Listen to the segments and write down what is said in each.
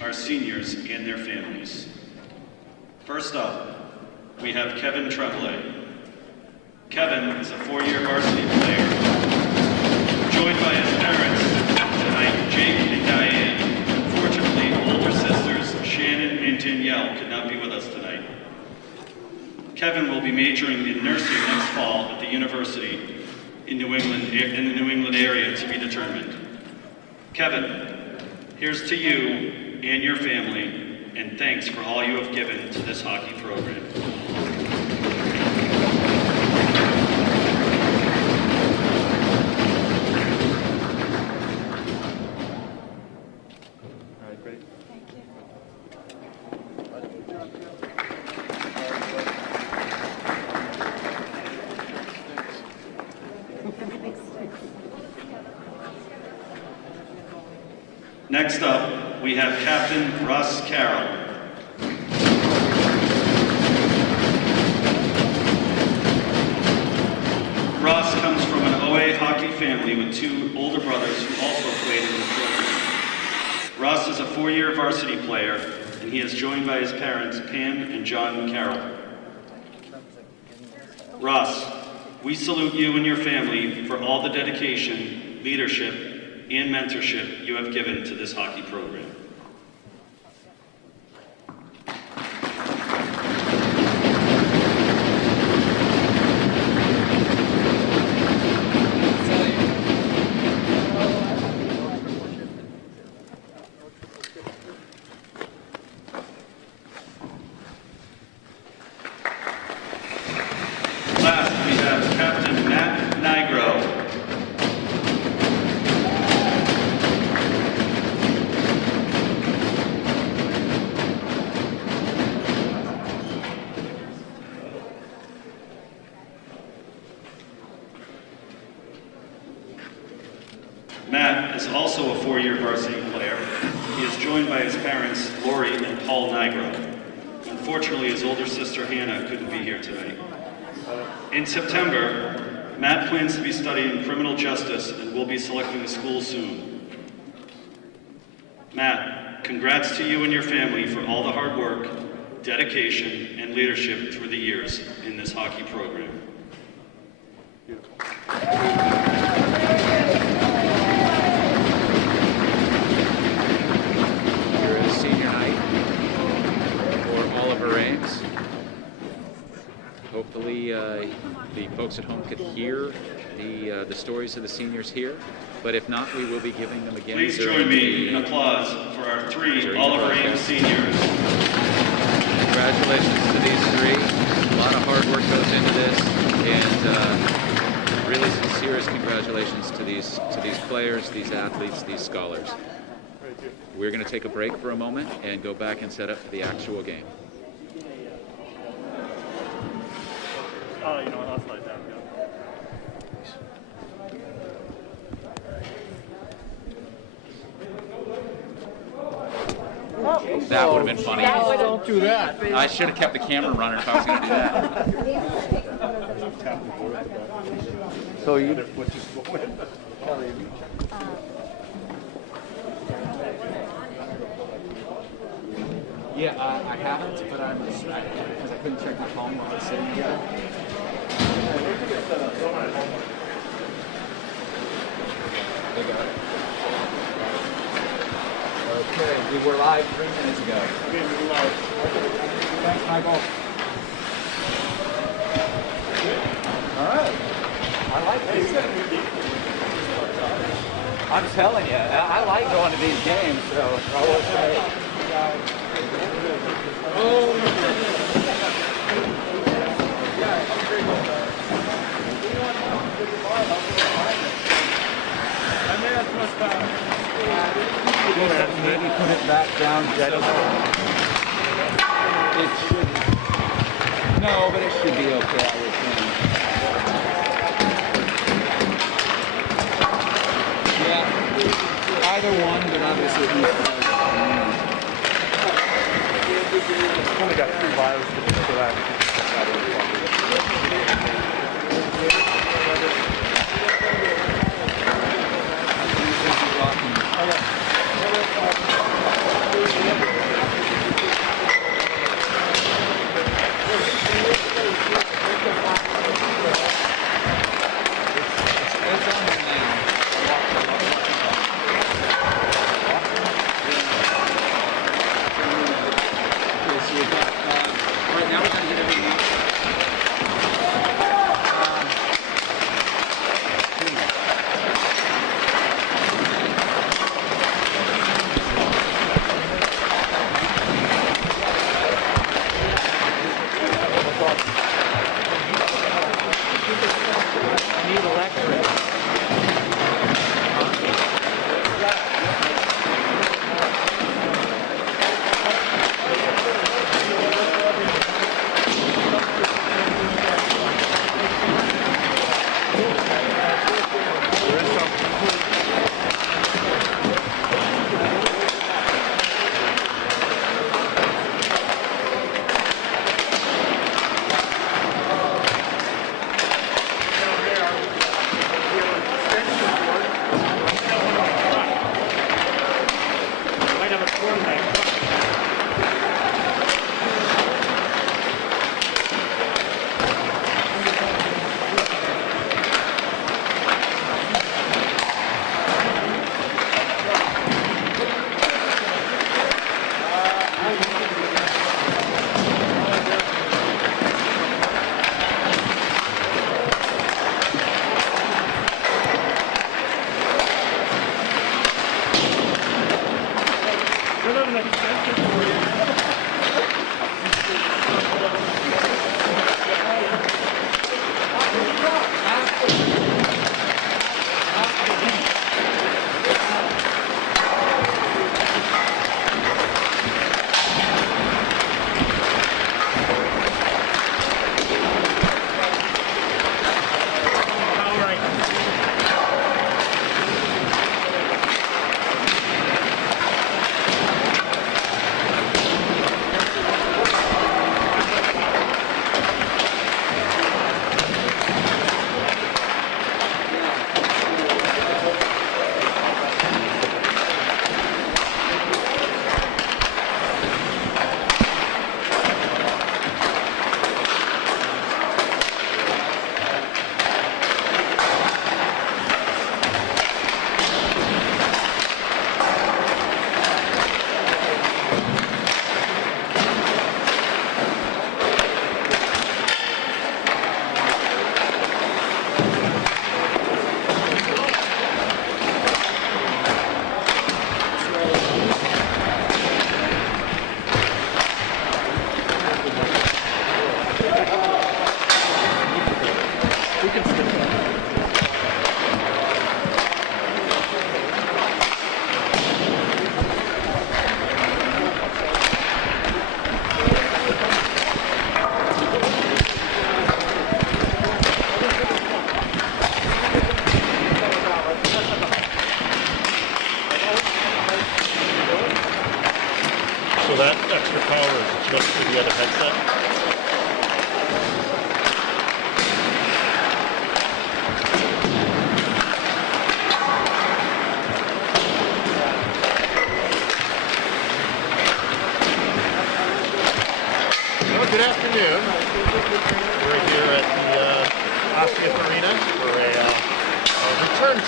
our seniors and their families. First up, we have Kevin Tremblay. Kevin is a four-year varsity player, joined by his parents tonight, Jake and Diane. Unfortunately, older sisters Shannon and Danielle could not be with us tonight. Kevin will be majoring in nursing next fall at the university in the New England area to be determined. Kevin, here's to you and your family, and thanks for all you have given to this hockey program. All right, great. Thank you. Next up, we have Captain Russ Carroll. Russ comes from an OA hockey family with two older brothers who also played in the program. Russ is a four-year varsity player, and he is joined by his parents, Pam and John Carroll. Russ, we salute you and your family for all the dedication, leadership, and mentorship you have given to this hockey program. Last, we have Captain Matt Nigro. Matt is also a four-year varsity player. He is joined by his parents, Lori and Paul Nigro. Unfortunately, his older sister, Hannah, couldn't be here tonight. In September, Matt plans to be studying criminal justice and will be selecting a school soon. Matt, congrats to you and your family for all the hard work, dedication, and leadership through the years in this hockey program. Here is senior night for Oliver Ames. Hopefully the folks at home could hear the stories of the seniors here, but if not, we will be giving them again. Please join me in applause for our three Oliver Ames seniors. Congratulations to these three. A lot of hard work goes into this, and really sincerest congratulations to these players, these athletes, these scholars. We're going to take a break for a moment and go back and set up for the actual game. Oh, you know what? I'll slide down. That would have been funny. Don't do that. I should have kept the camera running if I was going to do that. So you. Yeah, I haven't, but I'm because I couldn't check my phone while I was sitting here. They got it. Okay, we were live 3 minutes ago. Thanks, Michael. All right. I like this. I'm telling you, I like going to these games, so I will say. Maybe put it back down gently. It should. No, but it should be okay, I would think. Yeah, either one, but obviously Only got 3 vials for that.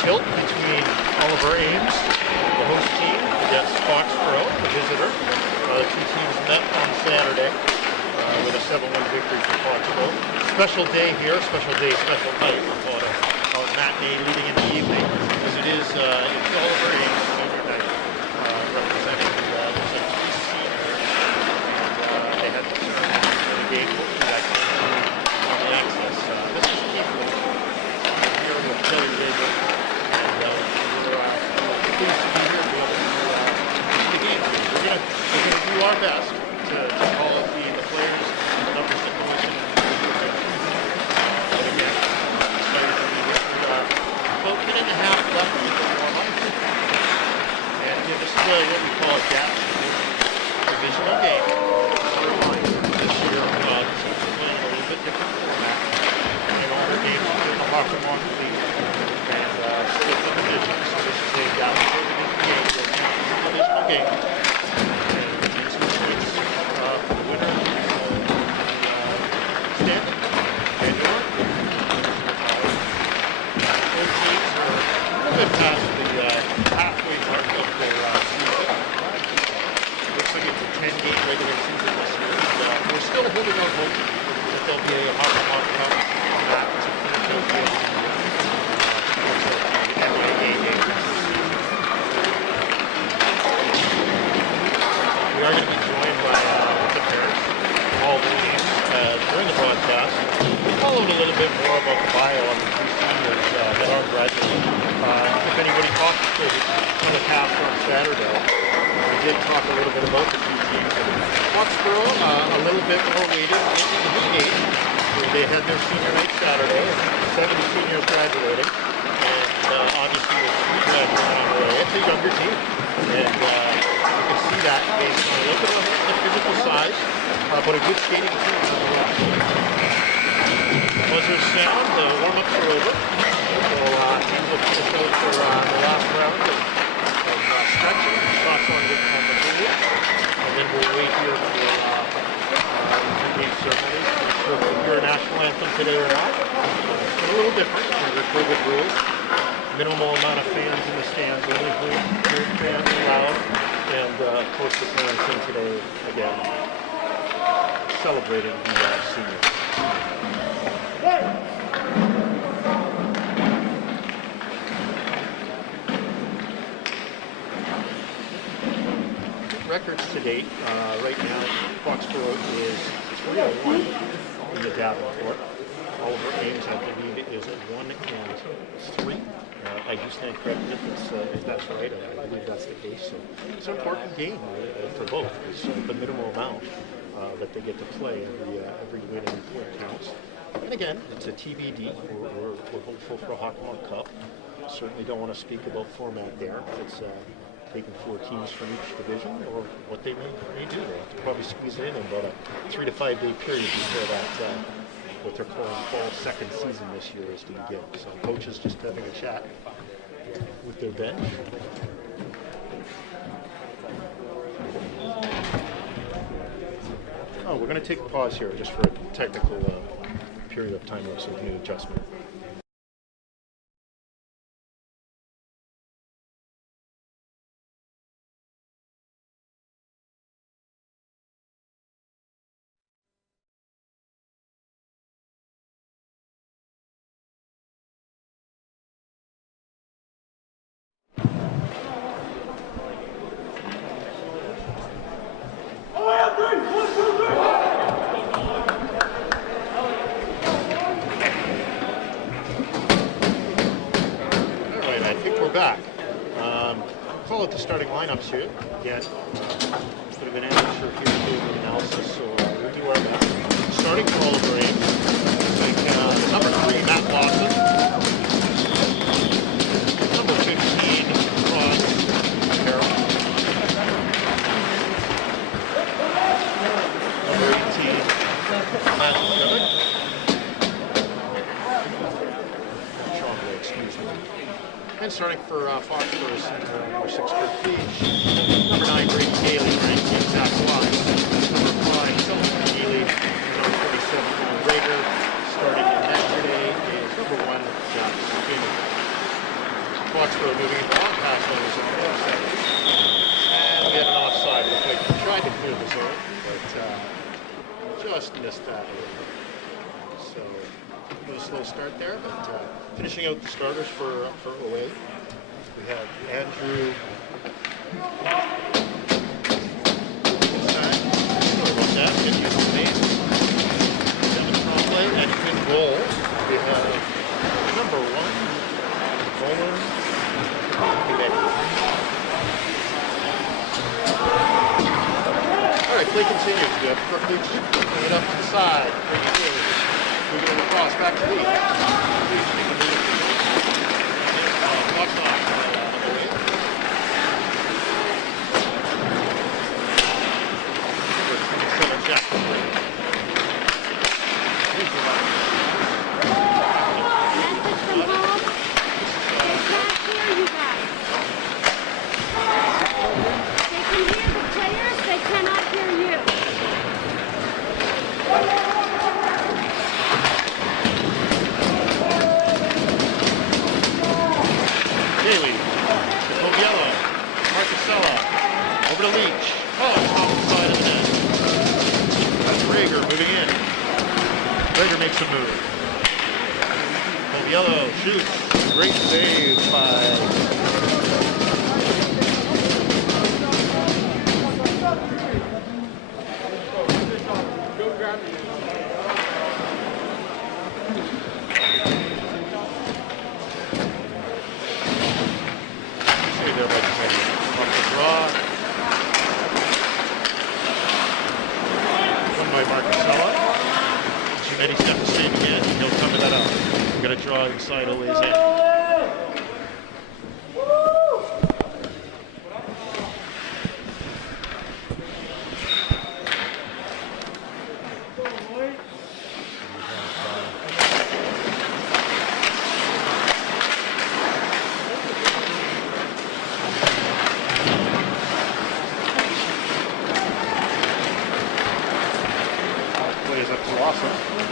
tilt between Oliver Ames, the host team, against Foxborough, the visitor. The two teams met on Saturday with a 7-1 victory for Foxborough. Special day here, special day, special night. We call it a matinee leading in the evening, because it is it's Oliver Ames senior night, representing the seniors. And they had the ceremony for the game that on the access. This is Keith here with Kelly David, and we're pleased to be here to be able to see the game. We're going to do our best to call up the players, the numbers that go in. But again, excited to be here. About a minute and a half left in the warm-up. And this is what we call a gap divisional game. This year, teams are playing a little bit different format. In all their games, we're going to lock them on the lead and split the divisions. So this is a gap divisional game. It's a divisional game. Past the halfway mark of their season. Looks like it's a 10-game regular season this year. We're still holding our hope that there'll be a Hockey Cup match to finish out the NBA game. We are going to be joined by the parents of all the teams during the broadcast. We followed a little bit more about the bio of the two seniors that are graduating. If anybody talked to the cast on Saturday, we did talk a little bit about the two teams. Foxborough, a little bit more weighted into the game. They had their senior night Saturday, 70 seniors graduating, and obviously with 3 graduating on the way. It's a younger team, and you can see that based on a little bit of the physical size, but a good skating team. Buzzer sound, the warm-ups are over. Teams will finish out for the last round of stretching. Shots on the anthem today or not. It's been a little different under COVID rules. Minimal amount of fans in the stands, only home fans allowed, and of course the parents in today again celebrating the seniors. Records to date, right now Foxborough is 3-1 in the Davenport. Oliver Ames, I believe, is at 1-3. I do stand corrected if that's right. I believe that's the case. So it's an important game for both. It's the minimal amount that they get to play. Every winning point counts. And again, it's a TBD. We're hopeful for a Hawkmoor Cup. Certainly don't want to speak about format there. It's taking 4 teams from each division, or what they may do. They have to probably squeeze it in about a 3 to 5 day period before that. What they're calling fall second season this year is to begin. So coaches just having a chat with their bench. Oh, we're going to take a pause here just for a technical period of time so we can do an adjustment. Back. Call it the starting lineups here. Again, bit of an amateur here doing an analysis, so we'll do our best. Starting for Oliver Ames, number 3, Matt Lawson. Number 15, Ron Carroll. Number 18, Matt Levitt. Excuse me. And starting for Foxborough Center, number 6, Kurt Peach. Number 9, Brady Haley, 19, Zach Wise. Number 5, Sullivan Healy. Number 47, Aaron Rager. Starting in net today is number 1, Jack Skinner. Foxborough moving into long pass on his own. And we had an offside. It looked like he tried to clear the zone, but just missed that. So, a slow start there, but finishing out the starters for OA, we have Andrew Kevin Tremblay, and in goal we have number 1, Bowler Committee. All right, play continues. We have Crookledge putting it up inside. Moving across, back to Lee.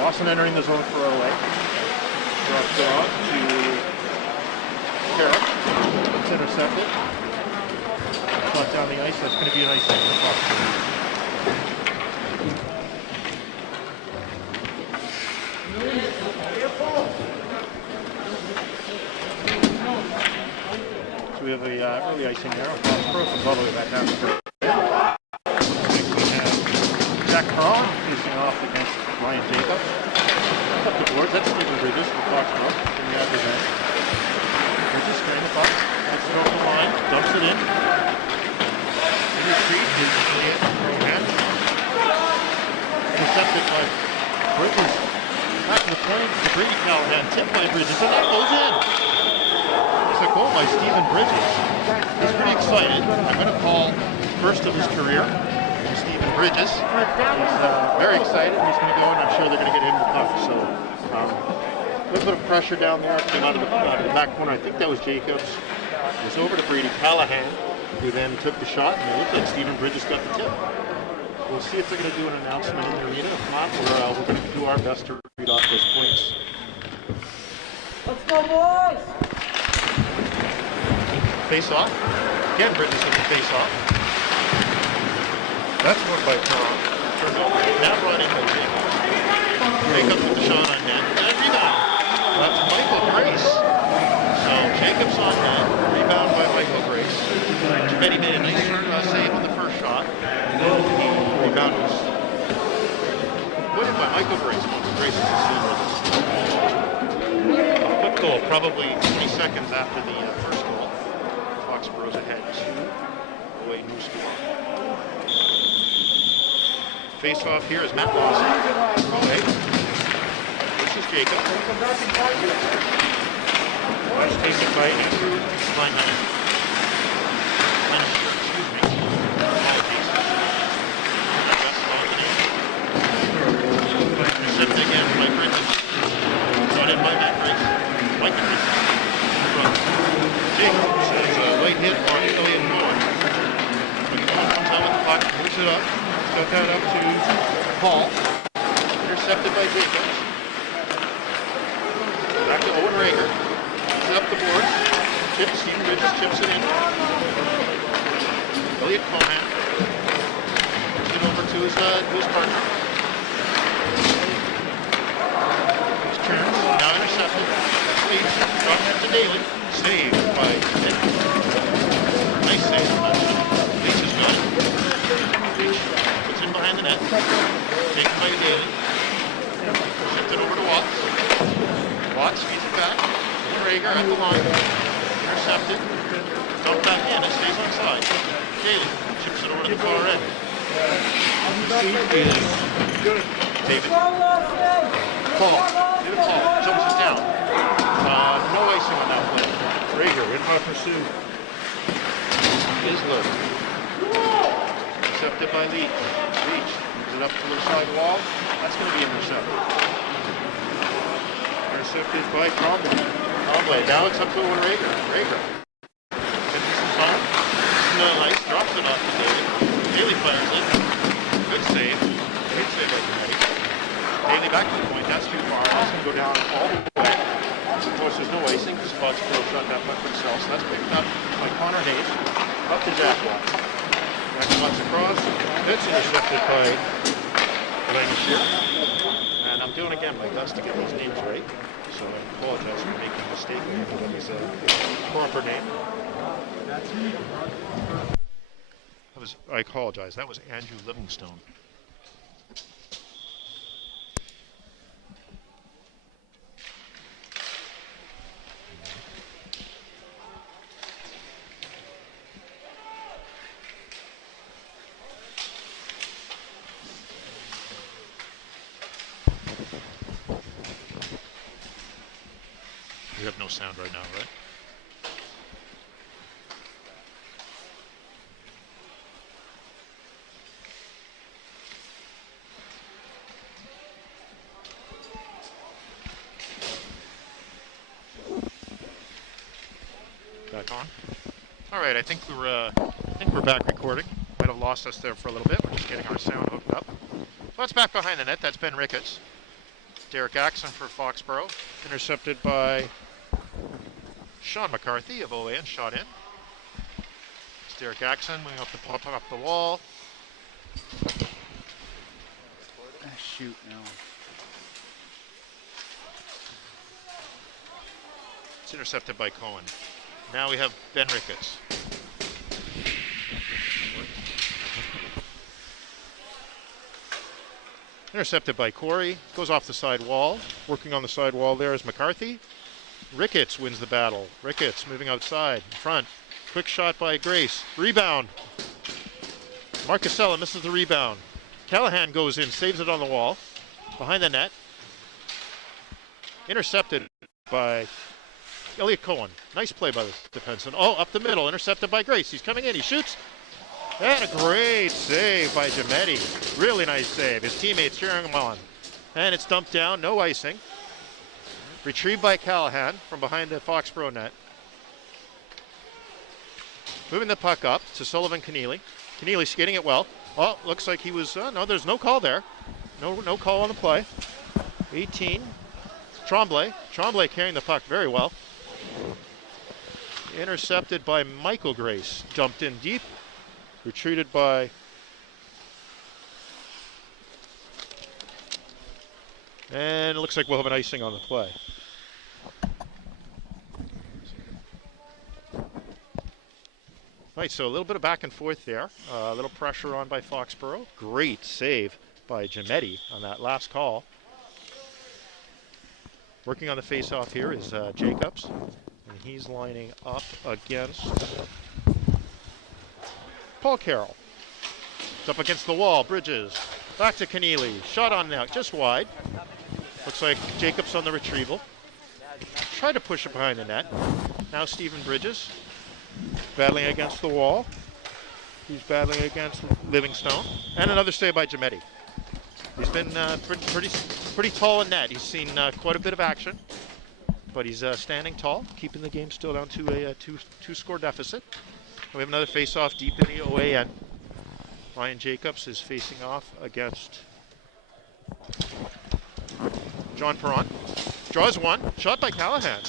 Lawson entering the zone for away. Drop draw to Carrick. It's intercepted. Shot down the ice. That's going to be an ice hit for Foxborough. So we have a early icing there. Foxborough comes all the way back down. Jack Carl facing off against Ryan Jacob. Up the boards, that's Stephen Bridges from Foxborough. In the other end. Bridges straight the puck. Gets it off the line, dumps it in. In retreat is Rohan. Intercepted by Bridges. Back to the point to Brady Callahan. Tipped by Bridges, and that goes in. It's a goal by Stephen Bridges. He's pretty excited. I'm going to call first of his career. Stephen Bridges. He's very excited. He's going to go, and I'm sure they're going to get him the puck. So a little bit of pressure down there. Came out of the back corner. I think that was Jacobs. It was over to Brady Callahan, who then took the shot, and it looked like Stephen Bridges got the tip. We'll see if they're going to do an announcement in the arena. If not, we're going to do our best to read off those points. Let's go, boys! Face off. Again, Bridges with the face off. That's one by Tom. Turns over. Now running by Jacob. Jacob with the shot on net. And rebound. That's Michael Grace. So Jacob's on net. Rebound by Michael Grace. Betty made a nice save on the first shot. The rebound was put in by Michael Grace. Michael Grace is the senior. A quick goal, probably 20 seconds after the first goal. Foxborough's ahead 2-0 new score. Face off here is Matt Lawson. Okay. This is Jacob. Nice taken by Andrew Kleinman. Excuse me. Intercepted again by Bridges. Brought in by Matt Grace. Mike Grace. Jacob says a late hit on Elliott Cohen. Comes out with the puck, moves it up. Got that up to Paul. Intercepted by Jacobs. Back to Owen Rager. He's up the board. Chips, Steve Bridges chips it in. Elliott Cohen. Puts it over to his partner. His turns. Now intercepted. Leads. Drops it to Daly. Saved by Nick. Nice save from that. Leach is good. Behind the net. Taken by Daly. Shifted over to Watts. Watts feeds it back. Rager at the line. Intercepted. Dumped back in. It stays on side. Daly chips it over to the far end. David. Paul. David Paul. Jumps it down. No icing on that play. Rager in hot pursuit. Is low. Intercepted by Leach. Leach moves it up to the side wall. That's going to be intercepted. Intercepted by Trombley. Now it's up to Rager. Rager. Gets some time. No ice. Drops it off to Daly. Daly fires it. Good save. Great save by Kennedy. Daly back to the point. That's too far. That's going to go down all the way. Of course, there's no icing because Foxborough shot that puck themselves. So that's picked up by Connor Hayes. Up to Jack Watts. Watts across. It's intercepted by Lancashire. And I'm doing again my best to get those names right. So I apologize for making a mistake with everybody's proper name. I apologize. That was Andrew Livingstone. We have no sound right now, right? Back on. All right, I think we're back recording. Might have lost us there for a little bit. We're just getting our sound hooked up. So that's back behind the net. That's Ben Ricketts. Derek Axon for Foxborough. Intercepted by Sean McCarthy of OA and shot in. It's Derek Axon moving up the wall. Shoot, no. It's intercepted by Cohen. Now we have Ben Ricketts. Intercepted by Corey. Goes off the side wall. Working on the side wall there is McCarthy. Ricketts wins the battle. Ricketts moving outside. In front. Quick shot by Grace. Rebound. Marcusella misses the rebound. Callahan goes in, saves it on the wall. Behind the net. Intercepted by Elliot Cohen. Nice play by the defenseman. Oh, up the middle. Intercepted by Grace. He's coming in. He shoots. And a great save by Giametti. Really nice save. His teammates cheering him on. And it's dumped down. No icing. Retrieved by Callahan from behind the Foxborough net. Moving the puck up to Sullivan Keneally. Keneally skating it well. Oh, looks like he was, no, there's no call there. No call on the play. 18. Tremblay. Tremblay carrying the puck very well. Intercepted by Michael Grace. Dumped in deep. Retreated by and it looks like we'll have an icing on the play. Right, so a little bit of back and forth there. A little pressure on by Foxborough. Great save by Giametti on that last call. Working on the face-off here is Jacobs, and he's lining up against Paul Carroll. It's up against the wall. Bridges. Back to Keneally. Shot on now. Just wide. Looks like Jacobs on the retrieval. Try to push it behind the net. Now Stephen Bridges. Battling against the wall. He's battling against Livingstone. And another save by Giametti. He's been pretty tall in net. He's seen quite a bit of action. But he's standing tall. Keeping the game still down to a two-score deficit. We have another face-off deep in the OA end. Ryan Jacobs is facing off against John Perron. Draws one. Shot by Callahan.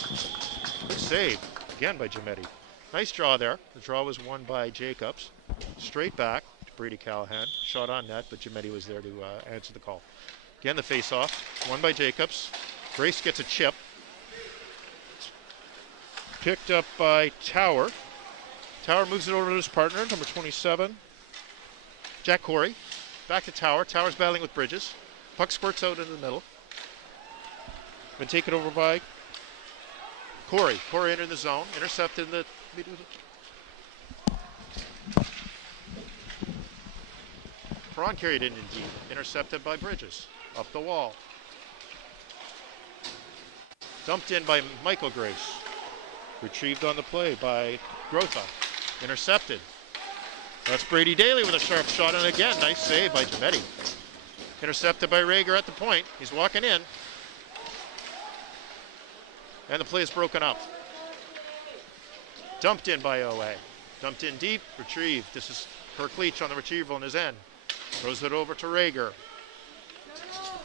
Good save. Again by Giametti. Nice draw there. The draw was won by Jacobs. Straight back to Brady Callahan. Shot on net, but Giametti was there to answer the call. Again, the face-off. Won by Jacobs. Grace gets a chip. Picked up by Tower. Tower moves it over to his partner, number 27, Jack Corey. Back to Tower. Tower's battling with Bridges. Puck squirts out into the middle. Been taken over by Corey. Corey entered the zone. Intercepted in the... Perron carried in deep. Intercepted by Bridges. Up the wall. Dumped in by Michael Grace. Retrieved on the play by Grotha. Intercepted. That's Brady Daly with a sharp shot, and again, nice save by Giametti. Intercepted by Rager at the point. He's walking in. And the play is broken up. Dumped in by OA. Dumped in deep, retrieved. This is Kirk Leach on the retrieval in his end. Throws it over to Rager.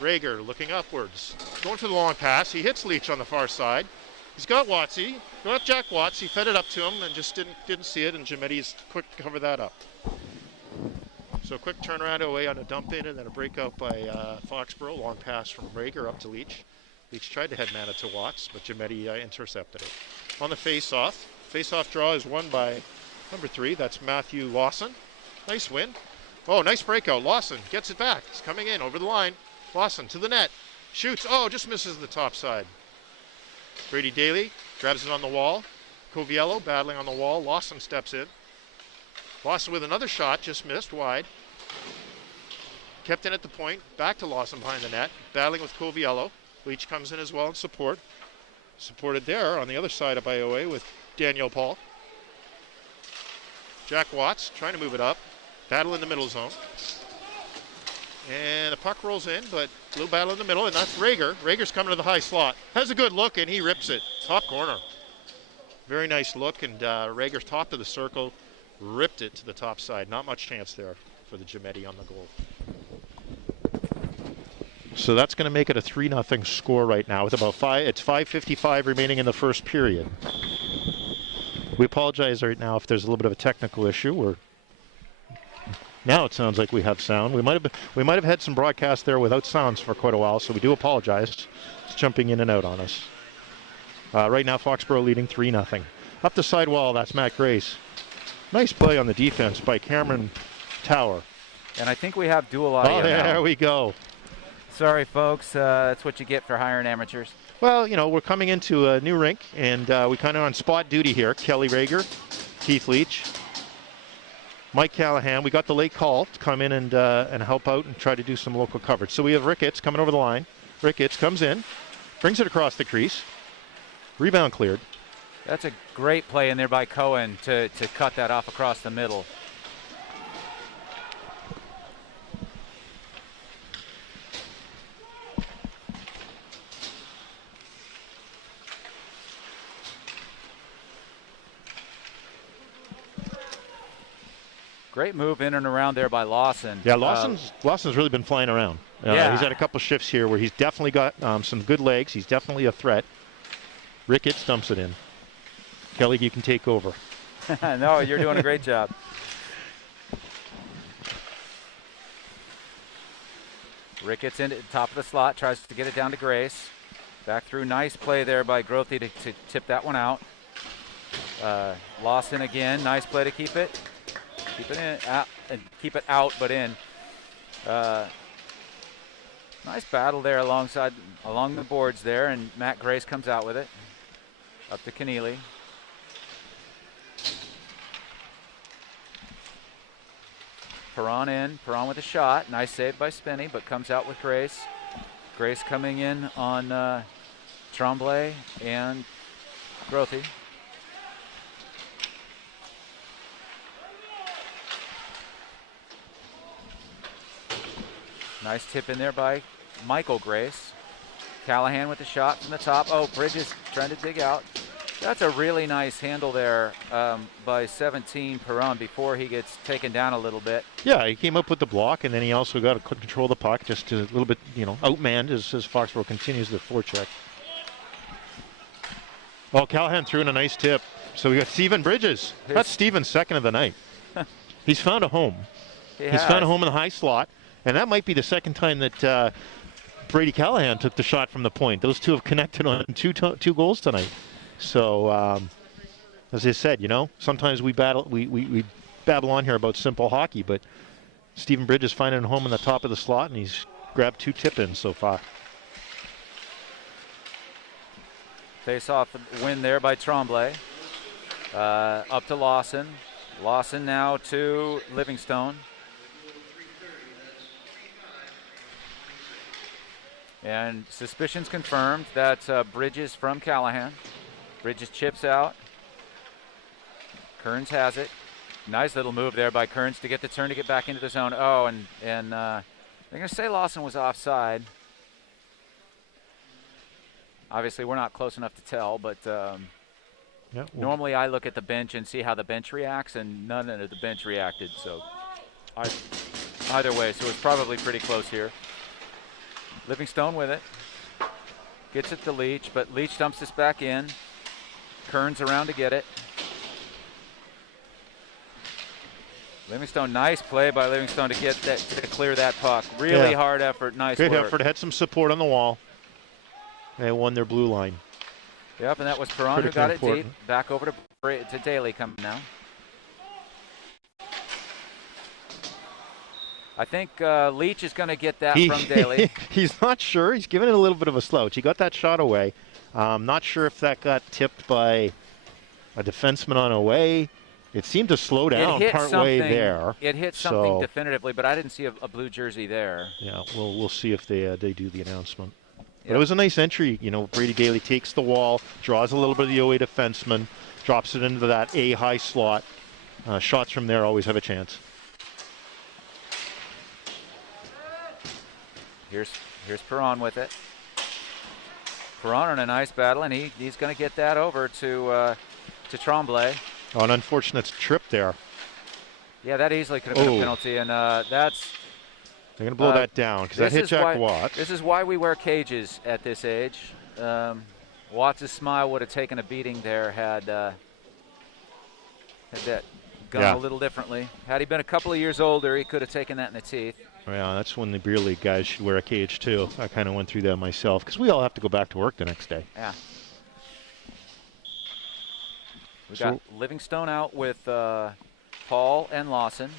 Rager looking upwards. Going for the long pass. He hits Leach on the far side. He's got Watsy. Got Jack Watts. He fed it up to him and just didn't see it, and Giametti's quick to cover that up. So a quick turnaround away on a dump in and then a breakout by Foxborough. Long pass from Rager up to Leach. Leach tried to headman it to Watts, but Giametti intercepted it. On the face-off. Face-off draw is won by number 3. That's Matthew Lawson. Nice win. Oh, nice breakout. Lawson gets it back. He's coming in over the line. Lawson to the net. Shoots. Oh, just misses the top side. Brady Daly grabs it on the wall. Coviello battling on the wall. Lawson steps in. Lawson with another shot, just missed wide. Kept in at the point. Back to Lawson behind the net. Battling with Coviello. Leach comes in as well in support. Supported there on the other side of IOA with Daniel Paul. Jack Watts trying to move it up. Battle in the middle zone. And the puck rolls in, but a little battle in the middle, and that's Rager. Rager's coming to the high slot. Has a good look, and he rips it. Top corner. Very nice look, and Rager's top of the circle. Ripped it to the top side. Not much chance there for the Giametti on the goal. So that's going to make it a 3-0 score right now with about it's 5:55 remaining in the first period. We apologize right now if there's a little bit of a technical issue. Now it sounds like we have sound. We might have had some broadcast there without sounds for quite a while, so we do apologize. It's jumping in and out on us. Right now, Foxborough leading 3-0. Up the sidewall, that's Matt Grace. Nice play on the defense by Cameron Tower. And I think we have dual audio there now. We go. Sorry, folks. That's what you get for hiring amateurs. Well, you know, we're coming into a new rink, and we kind of on spot duty here. Kelly Rager, Keith Leach, Mike Callahan. We got the late call to come in and help out and try to do some local coverage. So we have Ricketts coming over the line. Ricketts comes in, brings it across the crease. Rebound cleared. That's a great play in there by Cohen to cut that off across the middle. Great move in and around there by Lawson. Yeah, Lawson's really been flying around. Yeah. He's had a couple shifts here where he's definitely got some good legs. He's definitely a threat. Ricketts dumps it in. Kelly, you can take over. No, you're doing a great job. Ricketts in at the top of the slot, tries to get it down to Grace. Back through, nice play there by Grothy to tip that one out. Lawson again, nice play to keep it. Keep it in, out, and keep it out, but in. Nice battle there along the boards there, and Matt Grace comes out with it. Up to Keneally. Perron in, Perron with a shot. Nice save by Spinney, but comes out with Grace. Grace coming in on Tremblay and Grothy. Nice tip in there by Michael Grace. Callahan with the shot from the top. Oh, Bridges trying to dig out. That's a really nice handle there by 17 Perron before he gets taken down a little bit. Yeah, he came up with the block, and then he also got to control the puck just a little bit, outmanned as Foxborough continues their forecheck. Oh, Callahan threw in a nice tip. So we got Stephen Bridges. That's Stephen's second of the night. He's found a home. He's found a home in the high slot, and that might be the second time that Brady Callahan took the shot from the point. Those two have connected on two goals tonight. So, as I said, sometimes we babble on here about simple hockey, but Stephen Bridges finding a home in the top of the slot, and he's grabbed 2 tip-ins so far. Face-off win there by Tremblay. Up to Lawson. Lawson now to Livingstone. And suspicions confirmed. That's Bridges from Callahan. Bridges chips out. Kearns has it. Nice little move there by Kearns to get the turn to get back into the zone. Oh, and they're going to say Lawson was offside. Obviously, we're not close enough to tell, but normally I look at the bench and see how the bench reacts, and none of the bench reacted. So either way, so it's probably pretty close here. Livingstone with it. Gets it to Leach, but Leach dumps this back in. Kearns around to get it. Livingstone, nice play by Livingstone to get that, to clear that puck. Really hard effort, nice work. Good effort, had some support on the wall. They won their blue line. Yep, and that was Perron who got it deep. Back over to Daly coming now. I think Leach is going to get that from Daly. He's not sure. He's giving it a little bit of a slouch. He got that shot away. Not sure if that got tipped by a defenseman on away. It seemed to slow down partway there. It hit something definitively, but I didn't see a blue jersey there. Yeah, we'll see if they do the announcement. But it was a nice entry. Brady Daly takes the wall, draws a little bit of the OA defenseman, drops it into that A high slot. Shots from there always have a chance. Here's Perron with it. Perron on a nice battle, and he's going to get that over to Tremblay. Oh, an unfortunate trip there. Yeah, that easily could have been a penalty, and that's They're going to blow that down because that hit Jack Watts. This is why we wear cages at this age. Watts' smile would have taken a beating there had that gone a little differently. Had he been a couple of years older, he could have taken that in the teeth. Yeah, that's when the beer league guys should wear a cage too. I kind of went through that myself because we all have to go back to work the next day. Yeah. We got Livingstone out with Paul and Lawson.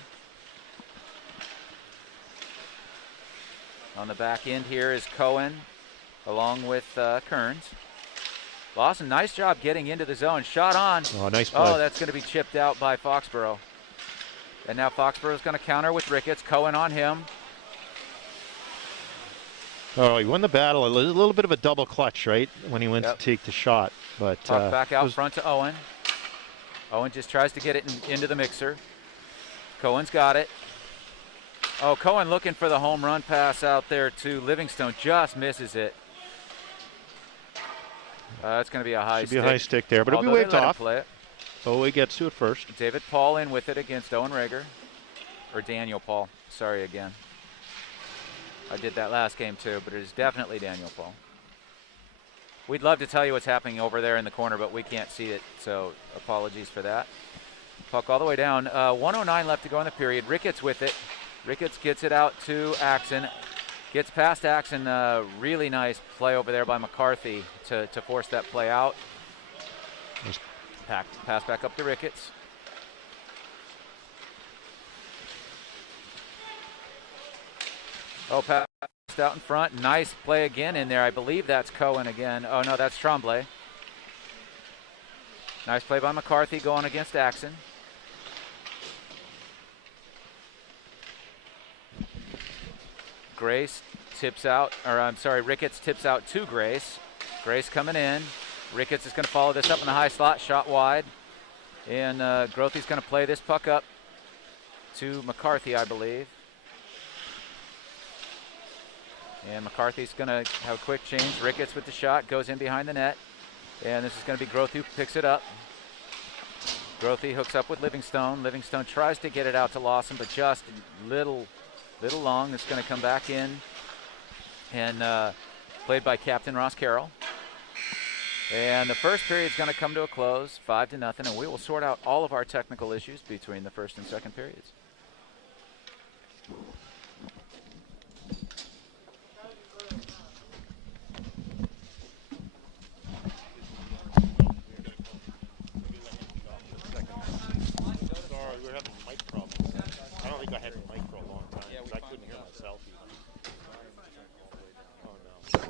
On the back end here is Cohen along with Kearns. Lawson, nice job getting into the zone. Shot on. Oh, nice play. Oh, that's going to be chipped out by Foxborough. And now Foxborough's going to counter with Ricketts. Cohen on him. Oh, he won the battle. A little bit of a double clutch, right, when he went to take the shot. But back out front to Owen. Owen just tries to get it into the mixer. Cohen's got it. Oh, Cohen looking for the home run pass out there to Livingstone. Just misses it. It's going to be a high stick. Should be a high stick there, but it'll be waved off. Play it. Owe gets to it first. David Paul in with it against Owen Rager. Or Daniel Paul. Sorry again. I did that last game too, but it is definitely Daniel Paul. We'd love to tell you what's happening over there in the corner, but we can't see it, so apologies for that. Puck all the way down. 1:09 left to go in the period. Ricketts with it. Ricketts gets it out to Axon. Gets past Axon. Really nice play over there by McCarthy to force that play out. Pass back up to Ricketts. Oh, pass out in front. Nice play again in there. I believe that's Cohen again. Oh, no, that's Tremblay. Nice play by McCarthy going against Axon. Grace tips out, or I'm sorry, Ricketts tips out to Grace. Grace coming in. Ricketts is going to follow this up in the high slot, shot wide. And Grothy's going to play this puck up to McCarthy, I believe. And McCarthy's going to have a quick change. Ricketts with the shot, goes in behind the net. And this is going to be Grothy who picks it up. Grothy hooks up with Livingstone. Livingstone tries to get it out to Lawson, but just little long. It's going to come back in. And played by Captain Ross Carroll. And the first period is going to come to a close, 5-0, and we will sort out all of our technical issues between the first and second periods. Sorry, we're having mic problems. I don't think I had a mic for a long time because I couldn't hear myself even. Oh, no.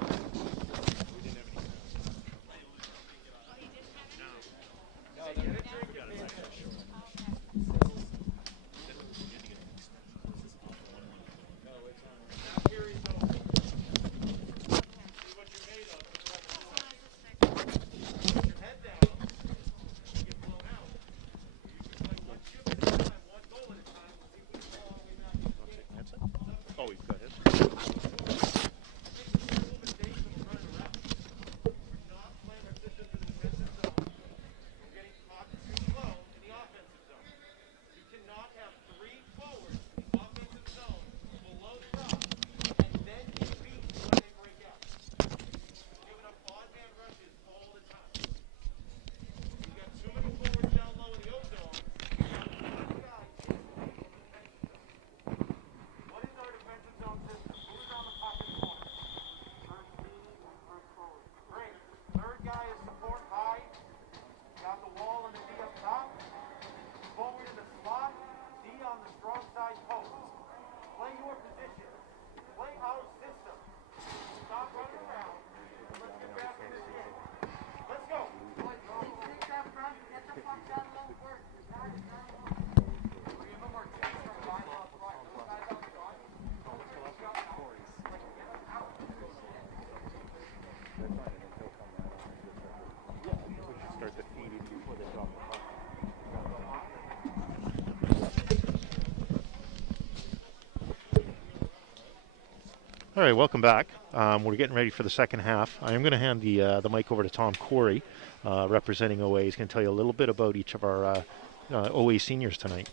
All right, welcome back. We're getting ready for the second half. I am going to hand the mic over to Tom Corey, representing OA. He's going to tell you a little bit about each of our OA seniors tonight.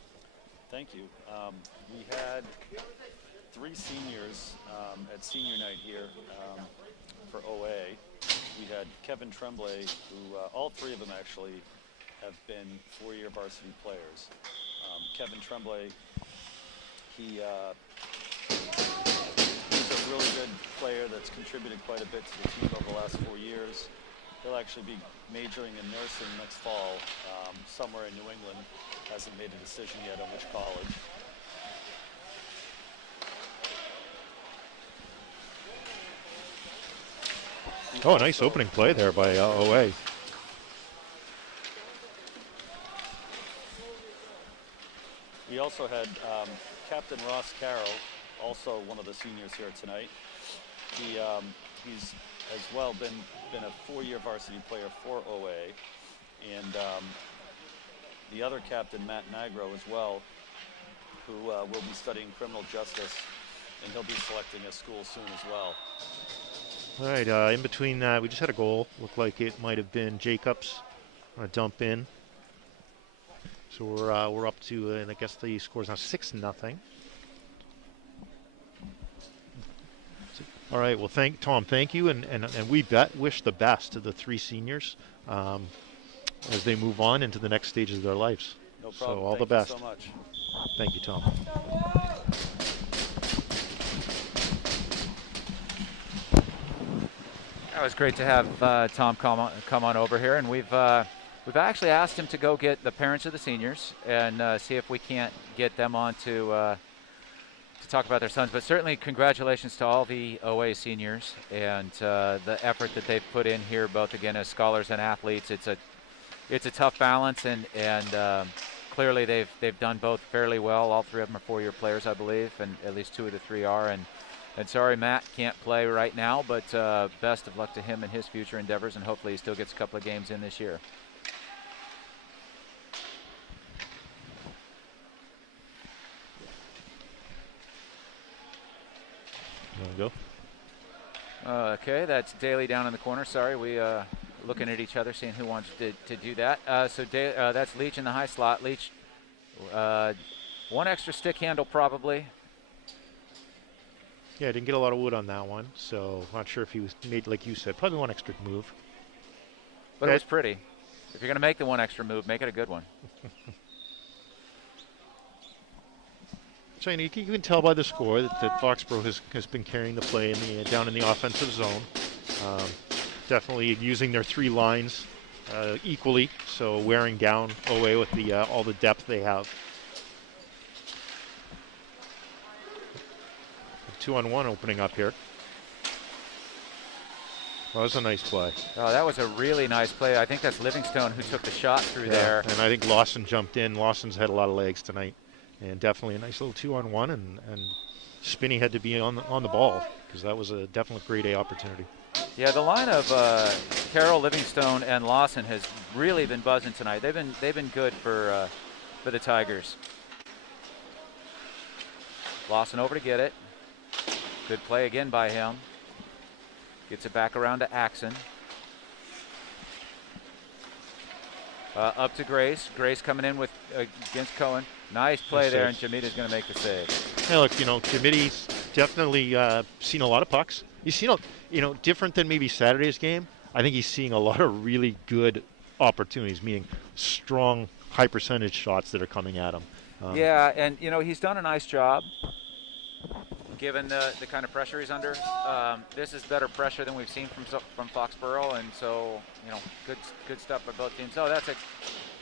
Thank you. We had 3 three seniors at senior night here for OA. We had Kevin Tremblay, who all three of them actually have been four-year varsity players. Kevin Tremblay, he's a really good player that's contributed quite a bit to the team over the last 4 years. He'll actually be majoring in nursing next fall, somewhere in New England. Hasn't made a decision yet on which college. Oh, a nice opening play there by OA. We also had Captain Ross Carroll, also one of the seniors here tonight. He's as well been a four-year varsity player for OA, and the other captain, Matt Nigro, as well, who will be studying criminal justice, and he'll be selecting a school soon as well. All right, in between that, we just had a goal. Looked like it might have been Jacobs on a dump in. So we're up to, and I guess the score is now 6-0. All right, well, Tom, thank you, and we wish the best to the three seniors as they move on into the next stages of their lives. No problem. So all Thank the best. You so much. Thank you, Tom. That was great to have Tom come on over here, and we've actually asked him to go get the parents of the seniors and see if we can't get them on to talk about their sons. But certainly congratulations to all the OA seniors and the effort that they've put in here, both again as scholars and athletes. It's a tough balance, and clearly they've done both fairly well. All three of them are four-year players, I believe, and at least two of the three are. And sorry, Matt can't play right now, but best of luck to him in his future endeavors, and hopefully he still gets a couple of games in this year. You want to go? Okay, that's Daly down in the corner. Sorry, we looking at each other, seeing who wants to do that. So that's Leach in the high slot. Leach, one extra stick handle probably. Yeah, I didn't get a lot of wood on that one, so not sure if he was made, like you said, probably one extra move. But it was pretty. If you're going to make the one extra move, make it a good one. So you can tell by the score that Foxborough has been carrying the play down in the offensive zone. Definitely using their three lines equally, so wearing down OA with all the depth they have. 2-on-1 opening up here. Well, that was a nice play. Oh, that was a really nice play. I think that's Livingstone who took the shot through there. And I think Lawson jumped in. Lawson's had a lot of legs tonight. And definitely a nice little 2-on-1, and Spinney had to be on the ball because that was a definite grade A opportunity. Yeah, the line of Carroll, Livingstone, and Lawson has really been buzzing tonight. They've been good for the Tigers. Lawson over to get it. Good play again by him. Gets it back around to Axon. Up to Grace. Grace coming in with against Cohen. Nice play there, and Jamita's going to make the save. Hey, look, Jamita's definitely seen a lot of pucks. He's seen, different than maybe Saturday's game. I think he's seeing a lot of really good opportunities, meaning strong, high percentage shots that are coming at him. Yeah, and he's done a nice job given the kind of pressure he's under. This is better pressure than we've seen from Foxborough, and so good stuff by both teams. Oh, that's a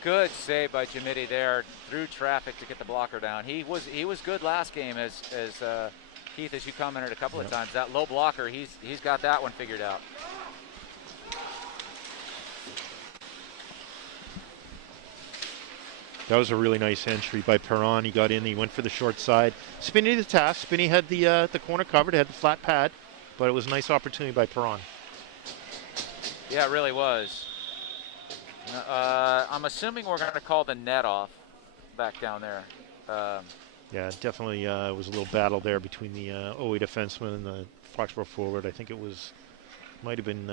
good save by Jamiti there through traffic to get the blocker down. He was good last game, as Keith, as you commented a couple of times. That low blocker, he's got that one figured out. That was a really nice entry by Perron. He got in, he went for the short side. Spinney the task. Spinney had the corner covered, had the flat pad, but it was a nice opportunity by Perron. Yeah, it really was. I'm assuming we're going to call the net off back down there. Yeah, definitely it was a little battle there between the OA defenseman and the Foxborough forward. I think it might have been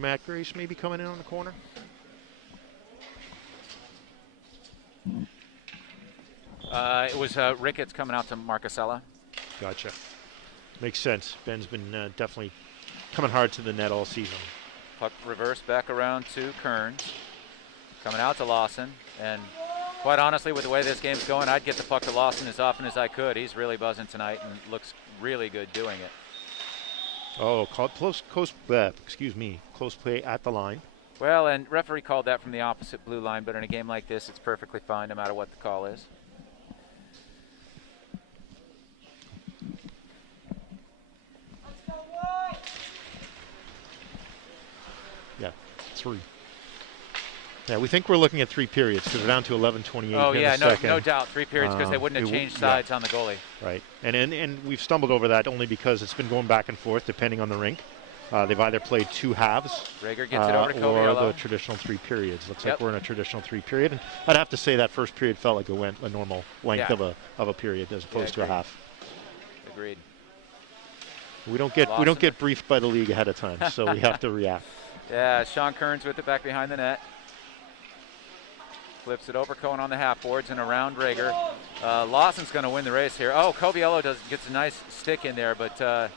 Matt Grace maybe coming in on the corner. It was Ricketts coming out to Marcasella. Gotcha. Makes sense. Ben's been definitely coming hard to the net all season. Puck reverse back around to Kearns. Coming out to Lawson. And quite honestly, with the way this game's going, I'd get the puck to Lawson as often as I could. He's really buzzing tonight and looks really good doing it. Oh, close play at the line. Well, and referee called that from the opposite blue line, but in a game like this, it's perfectly fine no matter what the call is. Yeah, 3. Yeah, we think we're looking at 3 periods because we're down to 11:28 Oh, in yeah, the second. no doubt. 3 periods because they wouldn't have changed sides on the goalie. Right, and we've stumbled over that only because it's been going back and forth depending on the rink. They've either played 2 halves Rager gets it over to or Coviello. the traditional 3 periods. Looks like we're in a traditional 3 period. And I'd have to say that first period felt like it went a normal length of a period as opposed to a half. Agreed. We don't get briefed by the league ahead of time, so we have to react. Yeah, Sean Kearns with it back behind the net. Flips it over, Cohen on the half boards and around Rager. Lawson's going to win the race here. Oh, Coviello gets a nice stick in there, but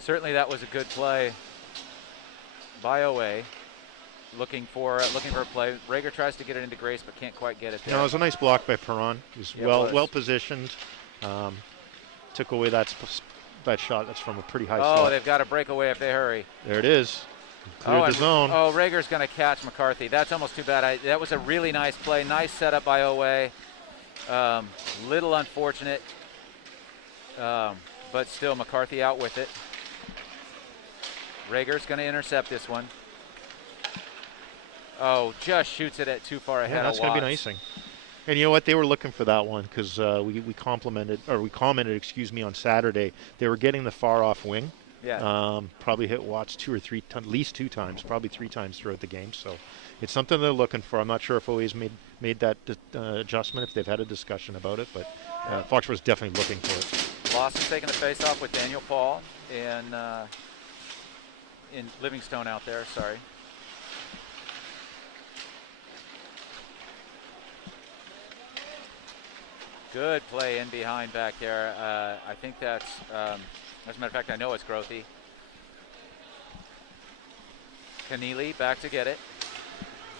certainly that was a good play by OA. Looking for a play. Rager tries to get it into Grace, but can't quite get it there. No, it was a nice block by Perron. He was well positioned. Took away that shot. That's from a pretty high slot. Oh, they've got a breakaway if they hurry. There it is. Cleared the zone. Oh, Rager's going to catch McCarthy. That's almost too bad. That was a really nice play. Nice setup by OA. Little unfortunate, but still McCarthy out with it. Rager's going to intercept this one. Oh, just shoots it at too far ahead. Yeah, that's going to be an icing. And you know what? They were looking for that one because we commented, on Saturday. They were getting the far off wing. Yeah. Probably hit Watts 2 or 3, at least 2 times, probably 3 times throughout the game. So it's something they're looking for. I'm not sure if OA's made that adjustment, if they've had a discussion about it, but Foxborough's definitely looking for it. Lawson's taking the face-off with Daniel Paul and in Livingstone out there, sorry. Good play in behind back there. I think that's, as a matter of fact, I know it's Grothy. Keneally back to get it.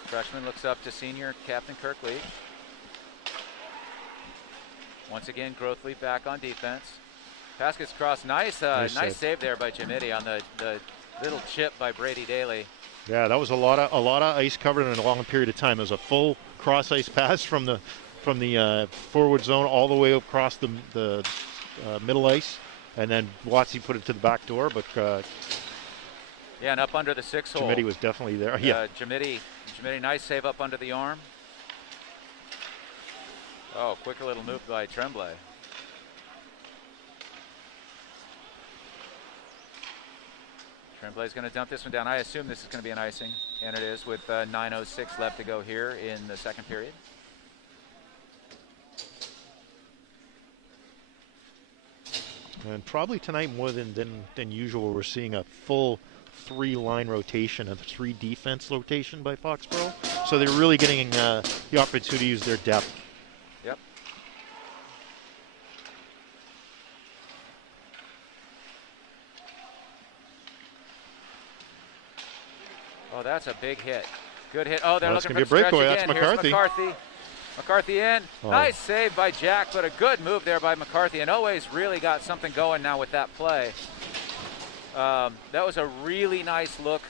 Freshman looks up to senior Captain Kirkley. Once again, Grothley back on defense. Pass gets crossed. Nice save there by Jamidi on the little chip by Brady Daly. Yeah, that was a lot of ice covered in a long period of time. It was a full cross ice pass from the forward zone all the way across the middle ice, and then Watsy put it to the back door. But yeah, and up under the 6 hole. Jamidi was definitely there. Yeah, Jamidi, nice save up under the arm. Oh, quick little move by Tremblay. Tremblay's going to dump this one down. I assume this is going to be an icing, and it is with 9:06 left to go here in the second period. And probably tonight more than usual, we're seeing a full 3-line rotation, a 3 defense rotation by Foxborough. So they're really getting the opportunity to use their depth. Yep. Oh, that's a big hit. Good hit. Oh, they're looking for the stretch again. That's McCarthy. Here's McCarthy in. Oh. Nice save by Jack, but a good move there by McCarthy. And Owa's really got something going now with that play. That was a really nice look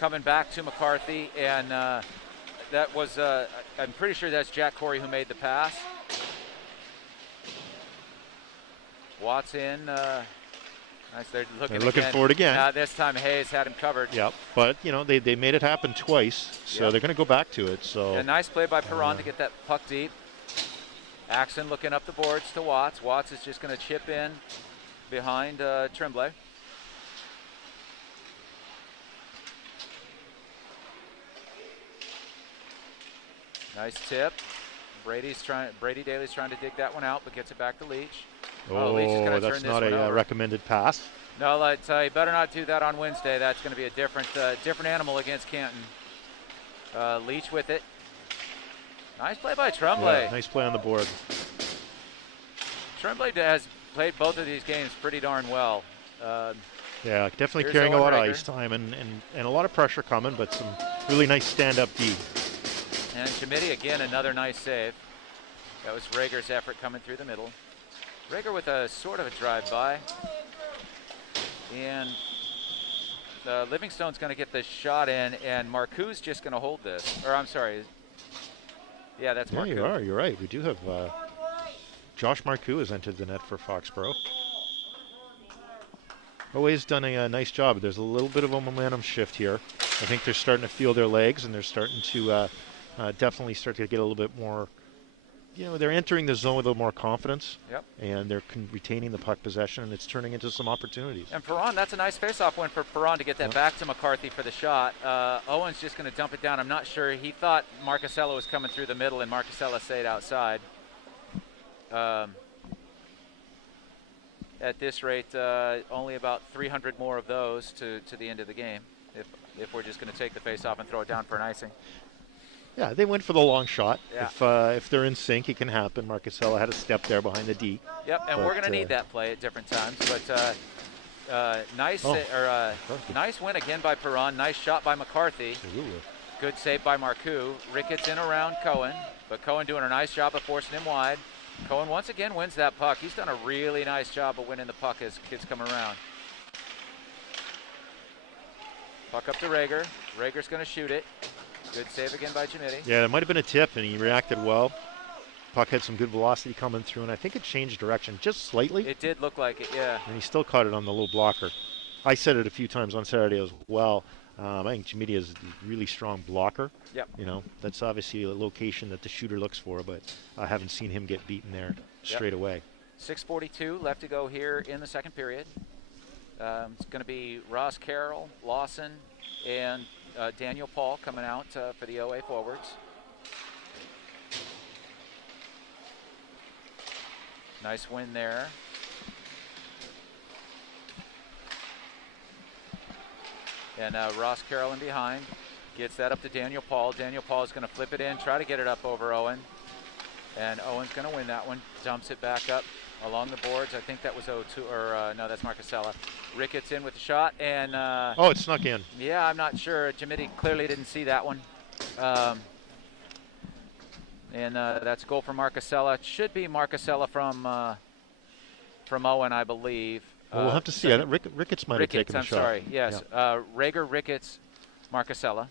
coming back to McCarthy. And that was, I'm pretty sure that's Jack Corey who made the pass. Watts in. Nice. They're looking for it again. This time Hayes had him covered. Yep. But, you know, they made it happen twice, so they're going to go back to it. So a nice play by Perron to get that puck deep. Axon looking up the boards to Watts. Watts is just going to chip in behind Tremblay. Nice tip. Brady Daly's trying to dig that one out, but gets it back to Leach. Leach is going to that's turn not this one a over. recommended pass. No, you better not do that on Wednesday. That's going to be a different animal against Canton. Leach with it. Nice play by Tremblay. Yeah, nice play on the board. Tremblay has played both of these games pretty darn well. Yeah, definitely here's carrying a Owen lot of Rager. ice time and a lot of pressure coming, but some really nice stand-up D. And Jamidi again, another nice save. That was Rager's effort coming through the middle. Rager with a sort of a drive-by. And Livingstone's going to get this shot in, and Marcoux's just going to hold this. Or I'm sorry. Yeah, that's Marcoux. Yeah, you're right. We do have Josh Marcoux has entered the net for Foxborough. Always done a nice job. There's a little bit of a momentum shift here. I think they're starting to feel their legs, and they're starting to definitely start to get a little bit more, they're entering the zone with a little more confidence. Yep. And they're retaining the puck possession, and it's turning into some opportunities. And Perron, that's a nice face-off win for Perron to get that back to McCarthy for the shot. Owen's just going to dump it down. I'm not sure. He thought Marcusella was coming through the middle, and Marcusella stayed outside. At this rate, only about 300 more of those to the end of the game, if we're just going to take the face-off and throw it down for an icing. Yeah, they went for the long shot. Yeah. If they're in sync, it can happen. Marcusella had a step there behind the D. Yep, and we're going to need that play at different times. But nice win again by Perron. Nice shot by McCarthy. Absolutely. Good save by Marcoux. Ricketts in around Cohen, but Cohen doing a nice job of forcing him wide. Cohen once again wins that puck. He's done a really nice job of winning the puck as kids come around. Puck up to Rager. Rager's going to shoot it. Good save again by Jamidi. Yeah, there might have been a tip, and he reacted well. Puck had some good velocity coming through, and I think it changed direction just slightly. It did look like it, yeah. And he still caught it on the little blocker. I said it a few times on Saturday as well. I think Jamidi is a really strong blocker. Yep. That's obviously a location that the shooter looks for, but I haven't seen him get beaten there straight away. 6:42 left to go here in the second period. It's going to be Ross Carroll, Lawson, and Daniel Paul coming out for the OA forwards. Nice win there. And Ross Carroll in behind. Gets that up to Daniel Paul. Daniel Paul is going to flip it in, try to get it up over Owen. And Owen's going to win that one. Dumps it back up along the boards. I think that was 0-2, or no, that's Marcusella. Ricketts in with the shot, and it snuck in. Yeah, I'm not sure. Jamidi clearly didn't see that one. And that's a goal for Marcusella. It should be Marcusella from Owen, I believe. Well, we'll have to see. Ricketts might have taken the shot. I'm sorry. Yes, yeah. Rager, Ricketts, Marcusella.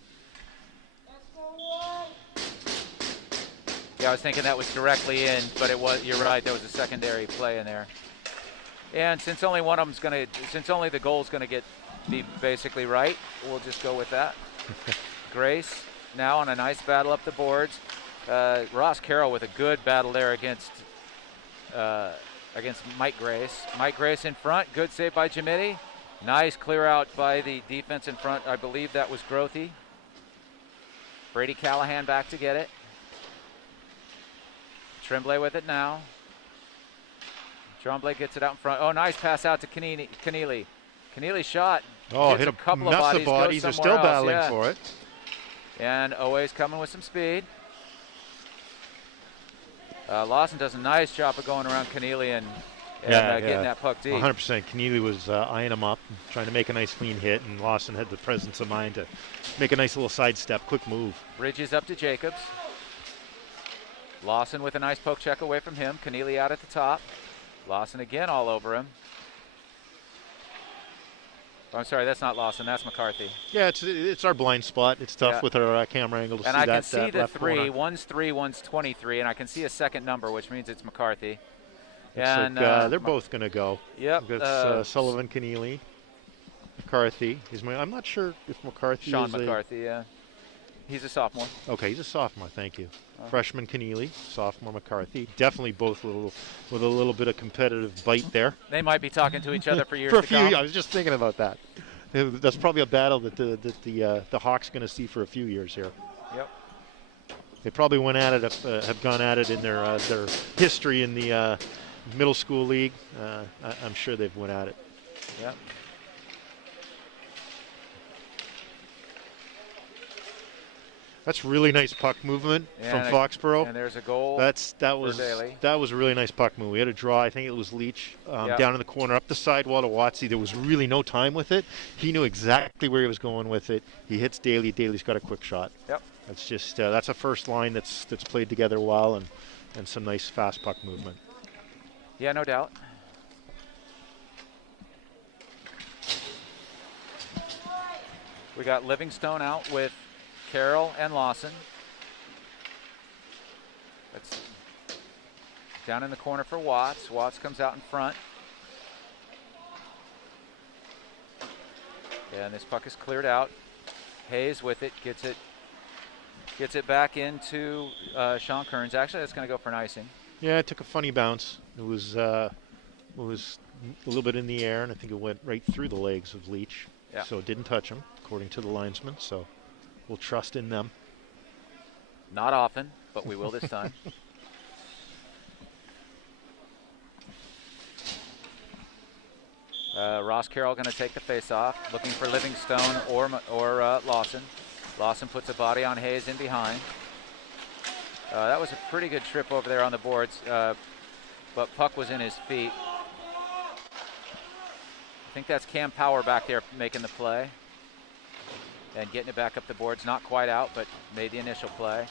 Yeah, I was thinking that was directly in, but it was. You're right. There was a secondary play in there. And since only one of them's going to, since only the goal's going to be basically right, we'll just go with that. Grace now on a nice battle up the boards. Ross Carroll with a good battle there against Mike Grace. Mike Grace in front. Good save by Jamidi. Nice clear out by the defense in front. I believe that was Grothy. Brady Callahan back to get it. Tremblay with it now. Tremblay gets it out in front. Oh, nice pass out to Keneally. Keneally shot. Oh, hit a couple of bodies. The bodies are still battling for it. And Owa's coming with some speed. Lawson does a nice job of going around Keneally and getting that puck deep. 100%. Keneally was eyeing him up, trying to make a nice clean hit, and Lawson had the presence of mind to make a nice little sidestep, quick move. Bridges up to Jacobs. Lawson with a nice poke check away from him. Keneally out at the top. Lawson again all over him. Oh, I'm sorry, that's not Lawson. That's McCarthy. Yeah, it's our blind spot. It's tough with our camera angle to see that. And I can see the three. Corner. One's 3, one's 23, and I can see a second number, which means it's McCarthy. And they're both going to go. Yep. That's Sullivan, Keneally, McCarthy. I'm not sure if McCarthy Sean is McCarthy, yeah. He's a sophomore. Okay, he's a sophomore. Thank you. Freshman Keneally, sophomore McCarthy. Definitely both with a little bit of competitive bite there. They might be talking to each other for years to come. I was just thinking about that. That's probably a battle that the Hawks going to see for a few years here. Yep. They probably went at it, have gone at it in their history in the middle school league. I'm sure they've went at it. Yep. That's really nice puck movement from And Foxborough. And there's a goal. That was a really nice puck move. We had a draw. I think it was Leach down in the corner, up the sidewall to Watsy. There was really no time with it. He knew exactly where he was going with it. He hits Daly. Daly's got a quick shot. Yep. That's just that's a first line that's played together well and some nice fast puck movement. Yeah, no doubt. We got Livingstone out with Carroll and Lawson. That's down in the corner for Watts. Watts comes out in front. And this puck is cleared out. Hayes with it, gets it back into Sean Kearns. Actually, that's going to go for an icing. Yeah, it took a funny bounce. It was a little bit in the air, and I think it went right through the legs of Leach. Yeah. So it didn't touch him, according to the linesman. So we'll trust in them. Not often, but we will this time. Ross Carroll going to take the face-off, looking for Livingstone or Lawson. Lawson puts a body on Hayes in behind. That was a pretty good trip over there on the boards, but puck was in his feet. I think that's Cam Power back there making the play and getting it back up the boards. Not quite out, but made the initial play.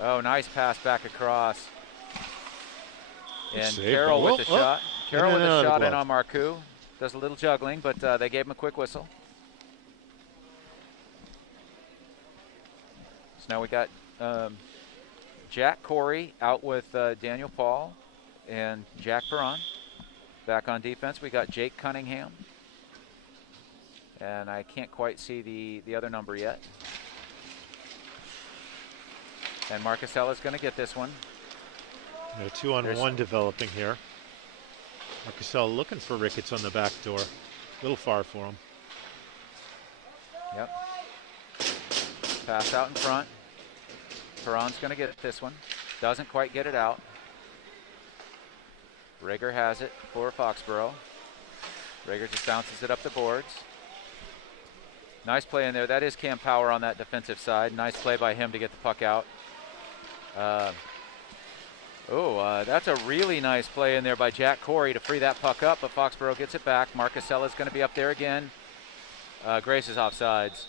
Oh, nice pass back across. And Carroll with the shot. Carroll with a shot in on Marcoux. Does a little juggling, but they gave him a quick whistle. So now we got Jack Corey out with Daniel Paul and Jack Perron. Back on defense, we got Jake Cunningham. And I can't quite see the other number yet. And Marcusella's going to get this one. A 2-on-1 developing here. Marcusella looking for Ricketts on the back door. A little far for him. Yep. Pass out in front. Perron's going to get this one. Doesn't quite get it out. Rager has it for Foxborough. Rager just bounces it up the boards. Nice play in there. That is Cam Power on that defensive side. Nice play by him to get the puck out. That's a really nice play in there by Jack Corey to free that puck up, but Foxborough gets it back. Marcusella's going to be up there again. Grace is offsides.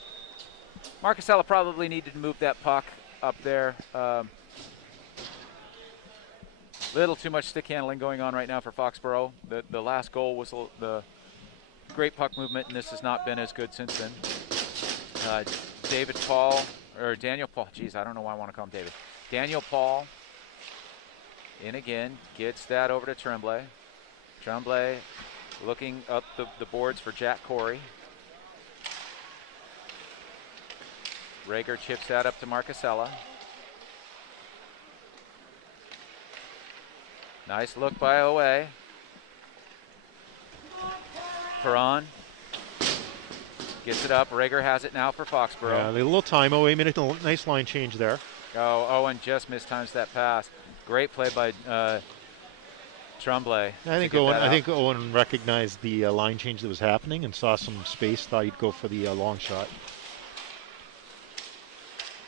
Marcusella probably needed to move that puck up there. Little too much stick handling going on right now for Foxborough. The last goal was the great puck movement, and this has not been as good since then. Daniel Paul. Geez, I don't know why I want to call him David. Daniel Paul in again, gets that over to Tremblay. Tremblay looking up the boards for Jack Corey. Rager chips that up to Marcusella. Nice look by OA. Perron gets it up. Rager has it now for Foxborough. Yeah, a little time. OA made a nice line change there. Oh, Owen just mistimes that pass. Great play by Tremblay. I think Owen recognized the line change that was happening and saw some space. Thought he'd go for the long shot.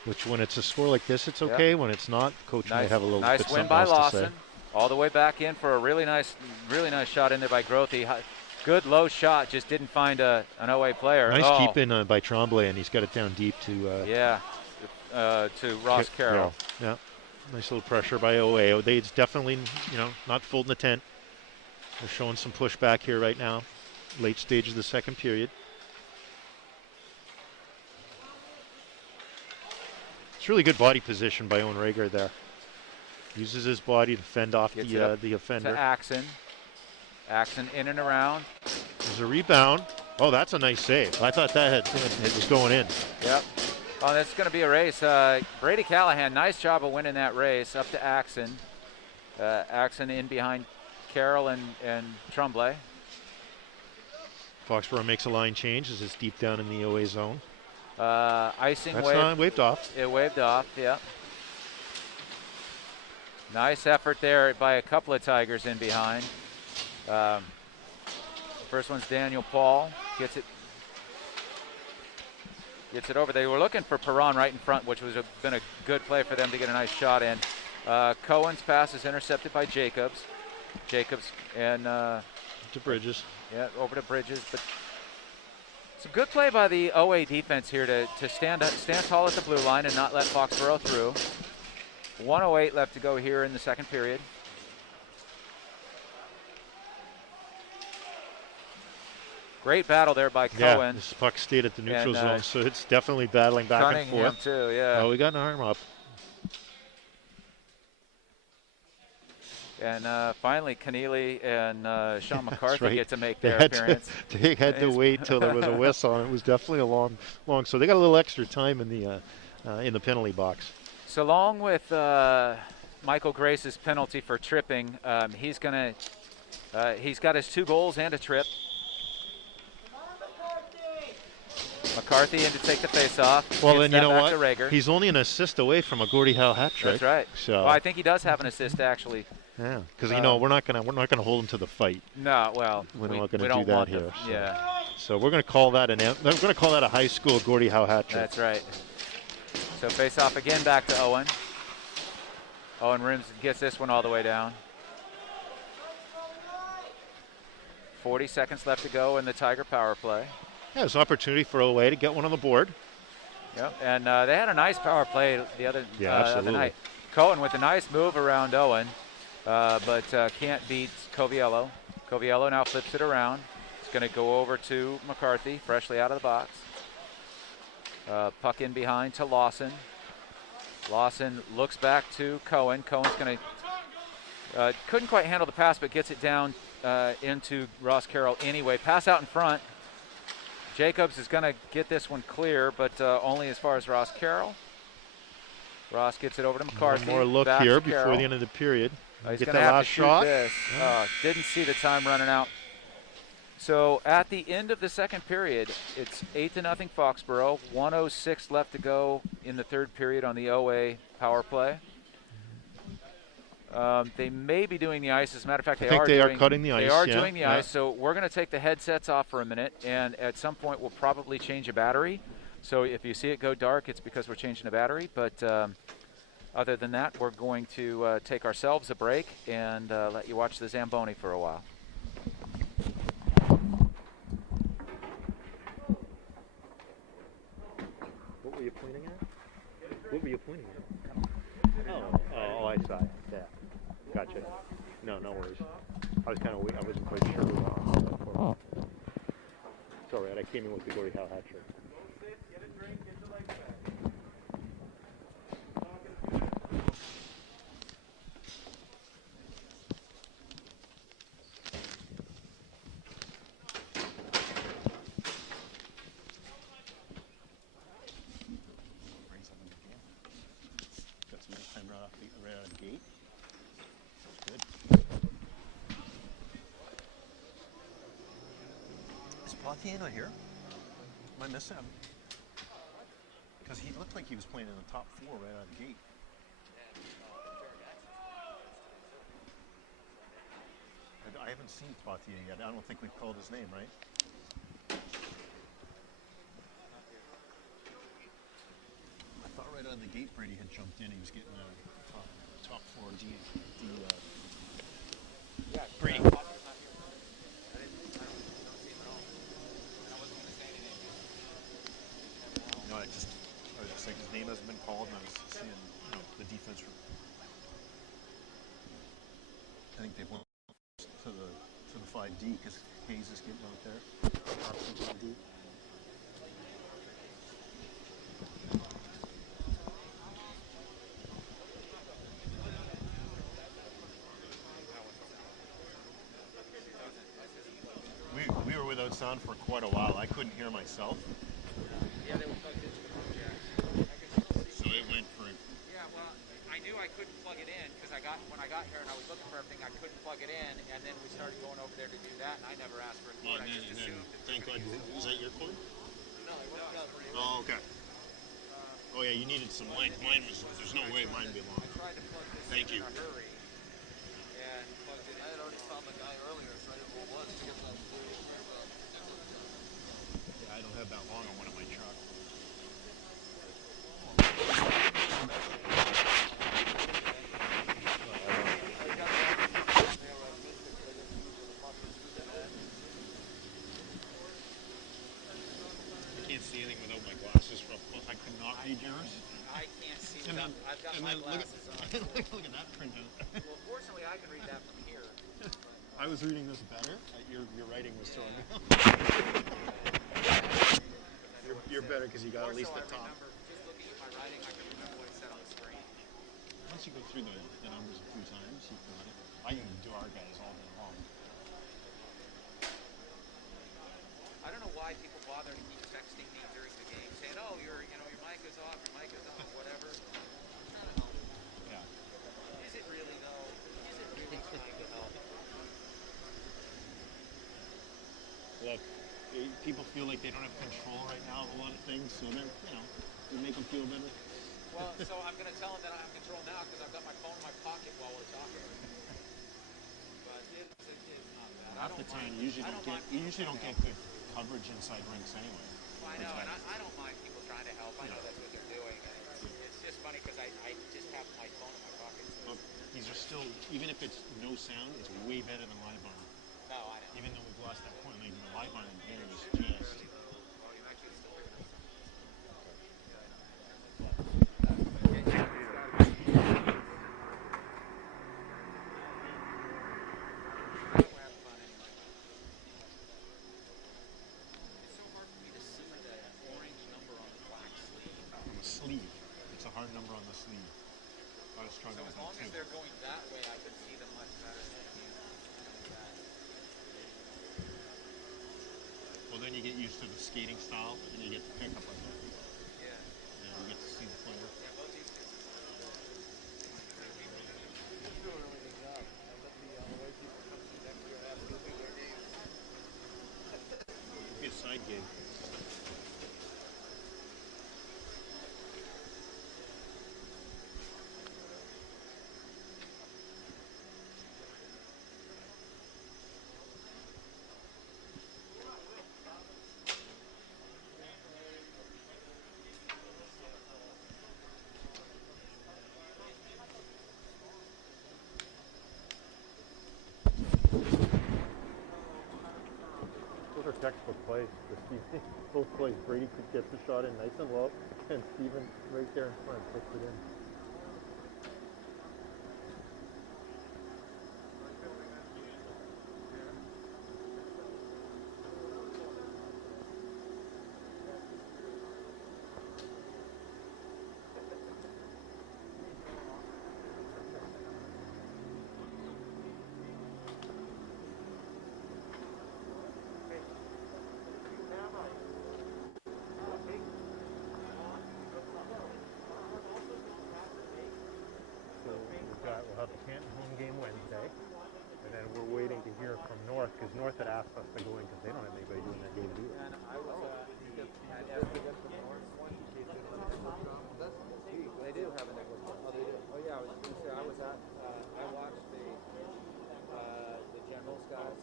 Which, when it's a score like this, it's okay. Yep. When it's not, coach might have a little bit something else to say. Lawson. All the way back in for a really nice shot in there by Grothy. Good low shot, just didn't find an OA player. Nice keep in by Tremblay, and he's got it down deep to to Ross Carroll. Yeah, nice little pressure by OA. It's definitely not folding the tent. They're showing some pushback here right now, late stage of the second period. It's really good body position by Owen Rager there. Uses his body to fend off the offender. To Axon. Axon in and around. There's a rebound. Oh, that's a nice save. I thought it was going in. Yep. Oh, that's going to be a race. Brady Callahan, nice job of winning that race up to Axon. Axon in behind Carroll and Tremblay. Foxborough makes a line change as it's deep down in the OA zone. Icing That's waved off. It waved off, yeah. Nice effort there by a couple of Tigers in behind. First one's Daniel Paul. Gets it Gets it over. They were looking for Perron right in front, which was been a good play for them to get a nice shot in. Cohen's pass is intercepted by Jacobs. And to Bridges. Yeah, over to Bridges. But it's a good play by the OA defense here to stand tall at the blue line and not let Foxborough through. 1:08 left to go here in the second period. Great battle there by Cohen. Yeah, this puck stayed at the neutral zone, so it's definitely battling back Cunningham and forth. Too, yeah. Oh, we got an arm up. And finally, Keneally and Sean McCarthy right. get to make their appearance. They had to wait till there was a whistle, and it was definitely a long. So they got a little extra time in the penalty box. So along with Michael Grace's penalty for tripping, he's got his 2 goals and a trip. McCarthy in to take the face-off. Well, then you know what? Rager. He's only an assist away from a Gordie Howe hat trick. That's right. So well, I think he does have an assist actually. Yeah, because we're not gonna hold him to the fight. No, well, we're not gonna do that here. So. Yeah. So we're gonna call that a high school Gordie Howe hat trick. That's right. So face-off again back to Owen. Owen Rims gets this one all the way down. 40 seconds left to go in the Tiger power play. Yeah, it's an opportunity for OA to get one on the board. Yep, and they had a nice power play the other night. Cohen with a nice move around Owen, but can't beat Coviello. Coviello now flips it around. It's going to go over to McCarthy, freshly out of the box. Puck in behind to Lawson. Lawson looks back to Cohen. Cohen's going to couldn't quite handle the pass, but gets it down into Ross Carroll anyway. Pass out in front. Jacobs is going to get this one clear, but only as far as Ross Carroll. Ross gets it over to McCarthy. One more look here before the end of the period. He's get going to that have last to shoot shot. This. Didn't see the time running out. So at the end of the second period, it's 8-0 Foxborough. 1:06 left to go in the third period on the OA power play. They may be doing the ice. As a matter of fact, they are cutting the ice. They are doing the ice. So we're going to take the headsets off for a minute, and at some point we'll probably change a battery. So if you see it go dark, it's because we're changing a battery. But other than that, we're going to take ourselves a break and let you watch the Zamboni for a while. What were you pointing at? What were you pointing at? Oh, I saw it. Yeah. Gotcha. No worries. I was kind of weak. I wasn't quite sure. It's all right. I came in with the Gordie Howe hat trick. Got some time right out of the gate. Good. Is Poitier not here? Am I missing him? Because he looked like he was playing in the top 4 right out of the gate. I haven't seen Poitier yet. I don't think we've called his name, right? I thought right out of the gate Brady had jumped in. He was getting a top 4 D. Yeah, Brady. No, I was just like, his name hasn't been called, and I was seeing the defense. I think they went to the 5D because Hayes is getting out there. We were without sound for quite a while. I couldn't hear myself. Yeah, they were plugged in. So it went for. Yeah, well, I knew I couldn't plug it in because when I got here and I was looking for everything, I couldn't plug it in, and then we started going over there to do that, and I never asked for a cord. I just assumed. Thank God. Was that your cord? No, it wasn't. Oh, okay. Oh yeah, you needed some length. Mine was. There's no way mine would be long. I tried to plug this Thank in you. a hurry, and plugged it in. I had already found the guy earlier, so I didn't know what it was. Yeah, I don't have that long on one of my trucks. glasses real close. I could not read yours. I can't see And them. then- I've got and my then look at- glasses on. Look at that printout. Well, fortunately, I can read that from here. I was reading this better. Your writing was throwing me off. You're better because you got at least the top. Just looking at my writing, I can remember what it said on the screen. Once you go through the numbers a few times, you got it. I can do our guys all day long. I don't know why people bother to keep texting me during the game, saying, "Oh, your mic is off, your mic is on, whatever." I'm trying to help. Yeah. Is it really though? Is it really trying to help? Look, people feel like they don't have control right now of a lot of things, so they're, you make them feel better. Well, so I'm going to tell them that I have control now because I've got my phone in my pocket while we're talking. But it's not bad. Half the time, you usually don't get good coverage inside rinks anyway. Well, I know, and I don't mind people trying to help. I know that's what they're doing. And it's just funny because I just have my phone in my pocket. So These are still, even if it's no sound, it's way better than live on. no, I know. Even though we've lost that point, like the live on in here is just. Well, you actually still hear this. Sleeve. It's a hard number on the sleeve. I was struggling So as with long that as too. they're going that way, I can see them much better than you. Well, then you get used to the skating style, and you get the pickup like that. Yeah. You get to see the player. Yeah, both these two. Be a side gig. Those are textbook plays. Both plays, Brady could get the shot in nice and low, and Steven right there in front puts it in. We'll have the Canton home game Wednesday, and then we're waiting to hear from North, because North had asked us to go in because they don't have anybody doing that game either. And I was, they do have a network. Oh, they do. Oh, yeah. I was going to say I was at. I watched the Generals guys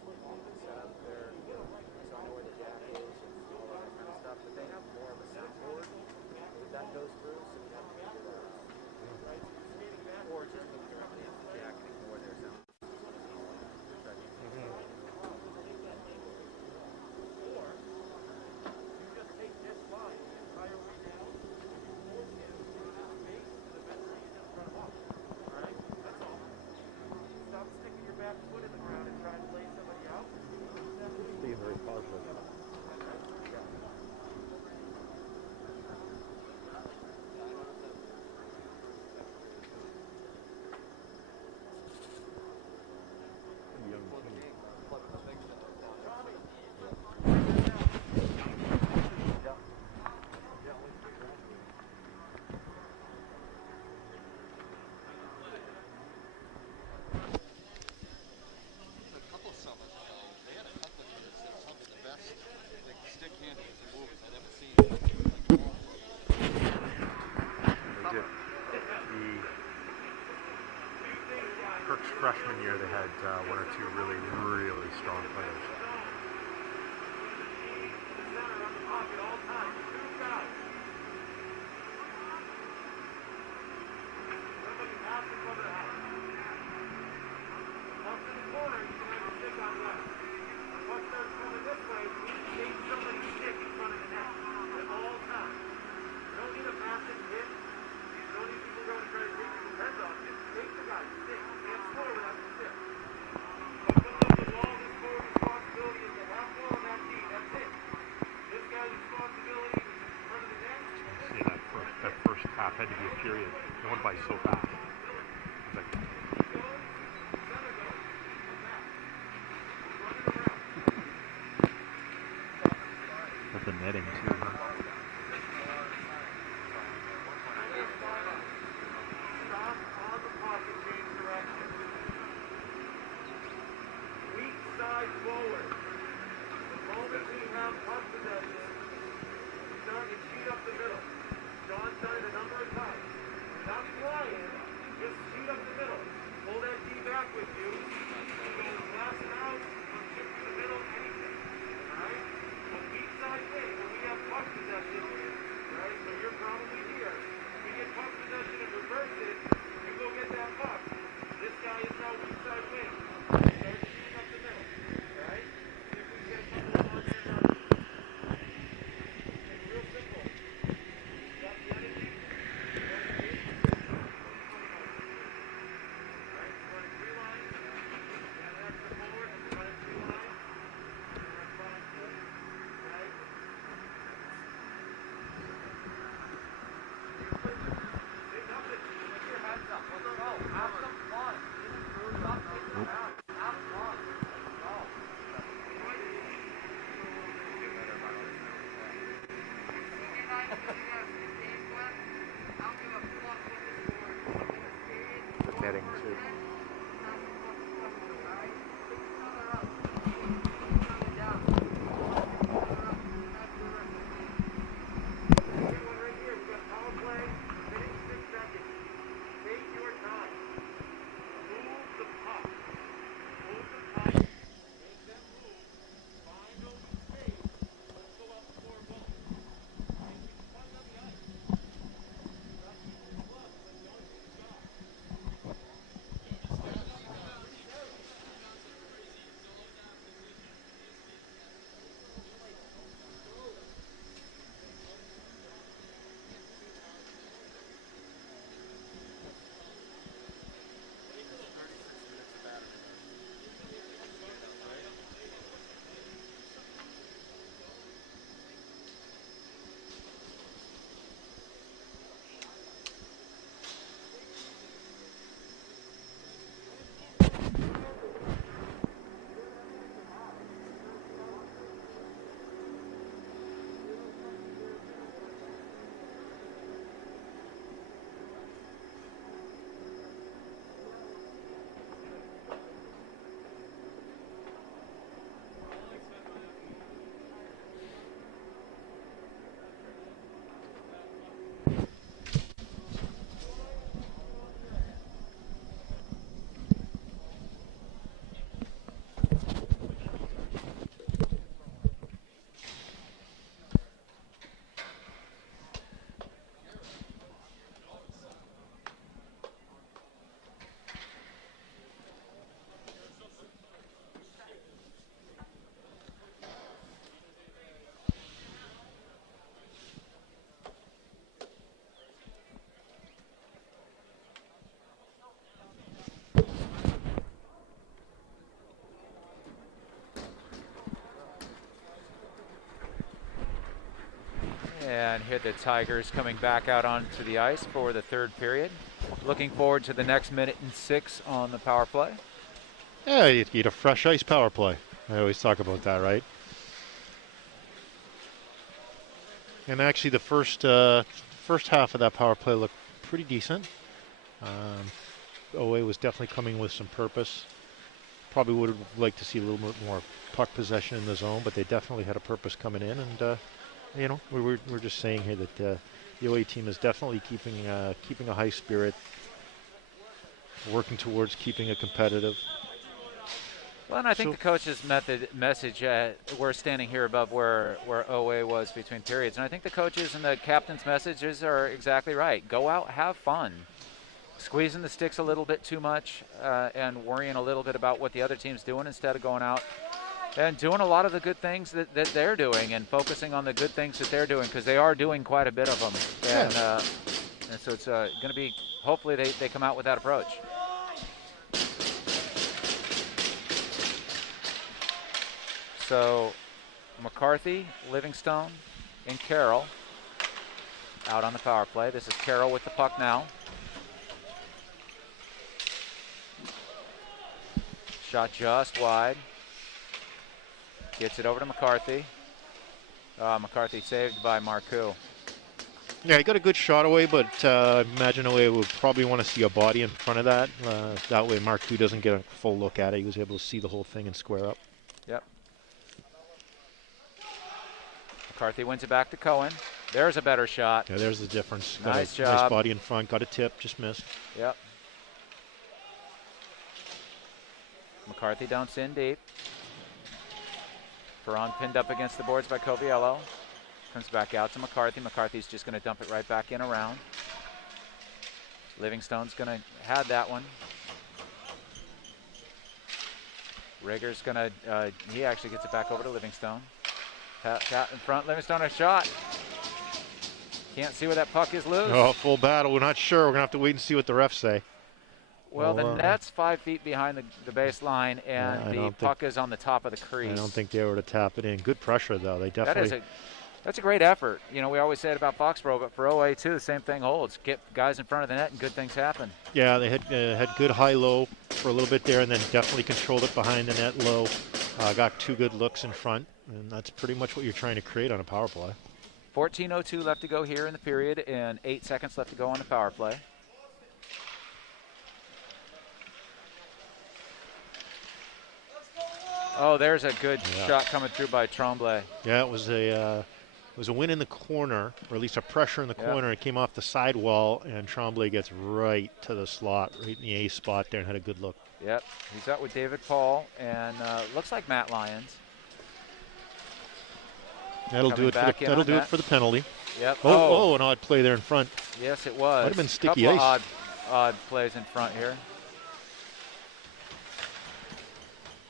set up their, so I know where the jack is and all that kind of stuff. But they have more of a soundboard that goes through, so you have to figure that out. Or just look directly into the jack and ignore their sound. Being very positive. Young team. Kirk's freshman year, they had one or two really, really strong players. by so fast. It's like, with the netting too. Huh? Netting too. And here the Tigers coming back out onto the ice for the third period. Looking forward to the next minute and 6 on the power play. Yeah, you get a fresh ice power play. I always talk about that, right? And actually, the first half of that power play looked pretty decent. OA was definitely coming with some purpose. Probably would have liked to see a little bit more puck possession in the zone, but they definitely had a purpose coming in. And you know, we're just saying here that the OA team is definitely keeping a high spirit, working towards keeping it competitive. Well, and I think the coach's message, we're standing here above where OA was between periods, and I think the coaches and the captain's messages are exactly right. Go out, have fun. Squeezing the sticks a little bit too much and worrying a little bit about what the other team's doing instead of going out and doing a lot of the good things that they're doing and focusing on the good things that they're doing, because they are doing quite a bit of them. And so it's going to be, hopefully they come out with that approach. So McCarthy, Livingstone, and Carroll out on the power play. This is Carroll with the puck now. Shot just wide. Gets it over to McCarthy. McCarthy saved by Marcoux. Yeah, he got a good shot away, but imagine away would probably want to see a body in front of that. That way Marcoux doesn't get a full look at it. He was able to see the whole thing and square up. Yep. McCarthy wins it back to Cohen. There's a better shot. Yeah, there's the difference. Nice job. Nice body in front. Got a tip, just missed. Yep. McCarthy dumps in deep. Perron pinned up against the boards by Coviello. Comes back out to McCarthy. McCarthy's just going to dump it right back in around. Livingstone's going to have that one. Rigger's going to, he actually gets it back over to Livingstone. Pat in front, Livingstone a shot. Can't see where that puck is loose. Oh, full battle. We're not sure. We're going to have to wait and see what the refs say. Well, the net's 5 feet behind the baseline, and the puck is on the top of the crease. I don't think they were to tap it in. Good pressure, though. They definitely. That's a great effort. You know, we always say it about Foxborough, but for OA too, the same thing holds. Get guys in front of the net, and good things happen. Yeah, they had good high-low for a little bit there, and then definitely controlled it behind the net low. Got 2 good looks in front, and that's pretty much what you're trying to create on a power play. 14:02 left to go here in the period, and 8 seconds left to go on the power play. Oh, there's a good shot coming through by Tremblay. Yeah, it was a win in the corner, or at least a pressure in the corner. It came off the sidewall, and Tremblay gets right to the slot, right in the A spot there, and had a good look. Yep, he's out with David Paul, and looks like Matt Lyons. That'll do it. That'll do it for the penalty. Yep. Oh, an odd play there in front. Yes, it was. Might have been sticky ice. Couple odd plays in front here.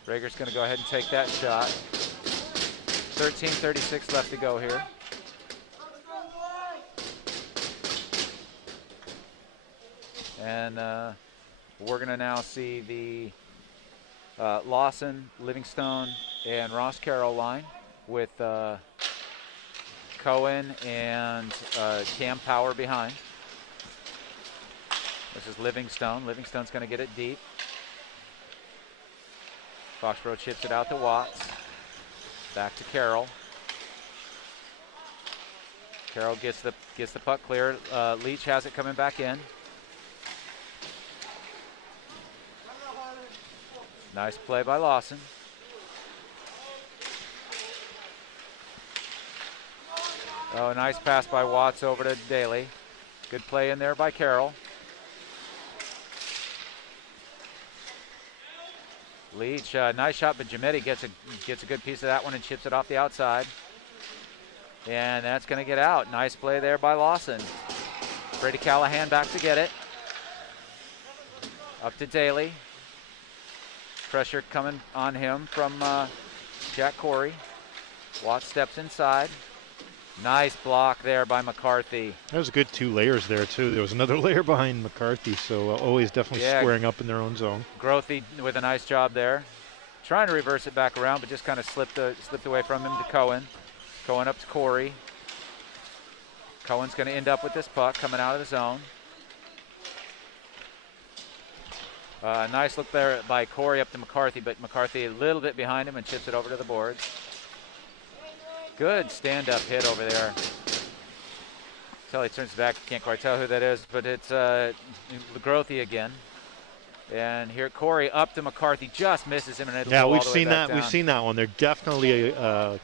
Rager's going to go ahead and take that shot. 13:36 left to go here. And we're going to now see the Lawson, Livingstone, and Ross Carroll line with Cohen and Cam Power behind. This is Livingstone. Livingstone's going to get it deep. Foxborough chips it out to Watts. Back to Carroll. Carroll gets the puck clear. Leach has it coming back in. Nice play by Lawson. Oh, nice pass by Watts over to Daly. Good play in there by Carroll. Leach, nice shot, but Gimetti gets a good piece of that one and chips it off the outside. And that's going to get out. Nice play there by Lawson. Brady Callahan back to get it. Up to Daly. Pressure coming on him from Jack Corey. Watts steps inside. Nice block there by McCarthy. That was a good 2 layers there, too. There was another layer behind McCarthy, so always definitely squaring up in their own zone. Grothy with a nice job there. Trying to reverse it back around, but just kind of slipped away from him to Cohen. Cohen up to Corey. Cohen's going to end up with this puck coming out of the zone. Nice look there by Corey up to McCarthy, but McCarthy a little bit behind him and chips it over to the boards. Good stand-up hit over there. Until he turns back, can't quite tell who that is, but it's Grothy again. And here Corey up to McCarthy, just misses him, and it'll we've seen that. Down. We've seen that one. They're definitely a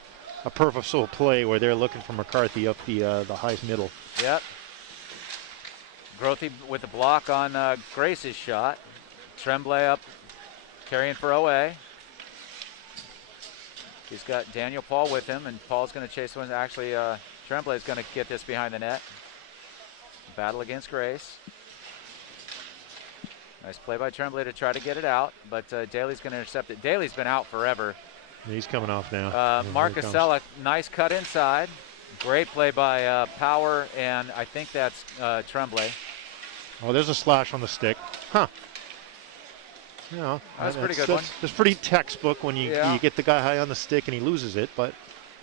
purposeful play where they're looking for McCarthy up the high middle. Yep. Grothy with the block on Grace's shot. Tremblay up, carrying for OA. He's got Daniel Paul with him, and Paul's going to chase one. Actually, Tremblay is going to get this behind the net. Battle against Grace. Nice play by Tremblay to try to get it out, but Daly's going to intercept it. Daly's been out forever. He's coming off now. Marcusella, nice cut inside. Great play by Power, and I think that's Tremblay. Oh, there's a slash on the stick. Huh. You know, that's a pretty good one. That's pretty textbook when you get the guy high on the stick and he loses it, but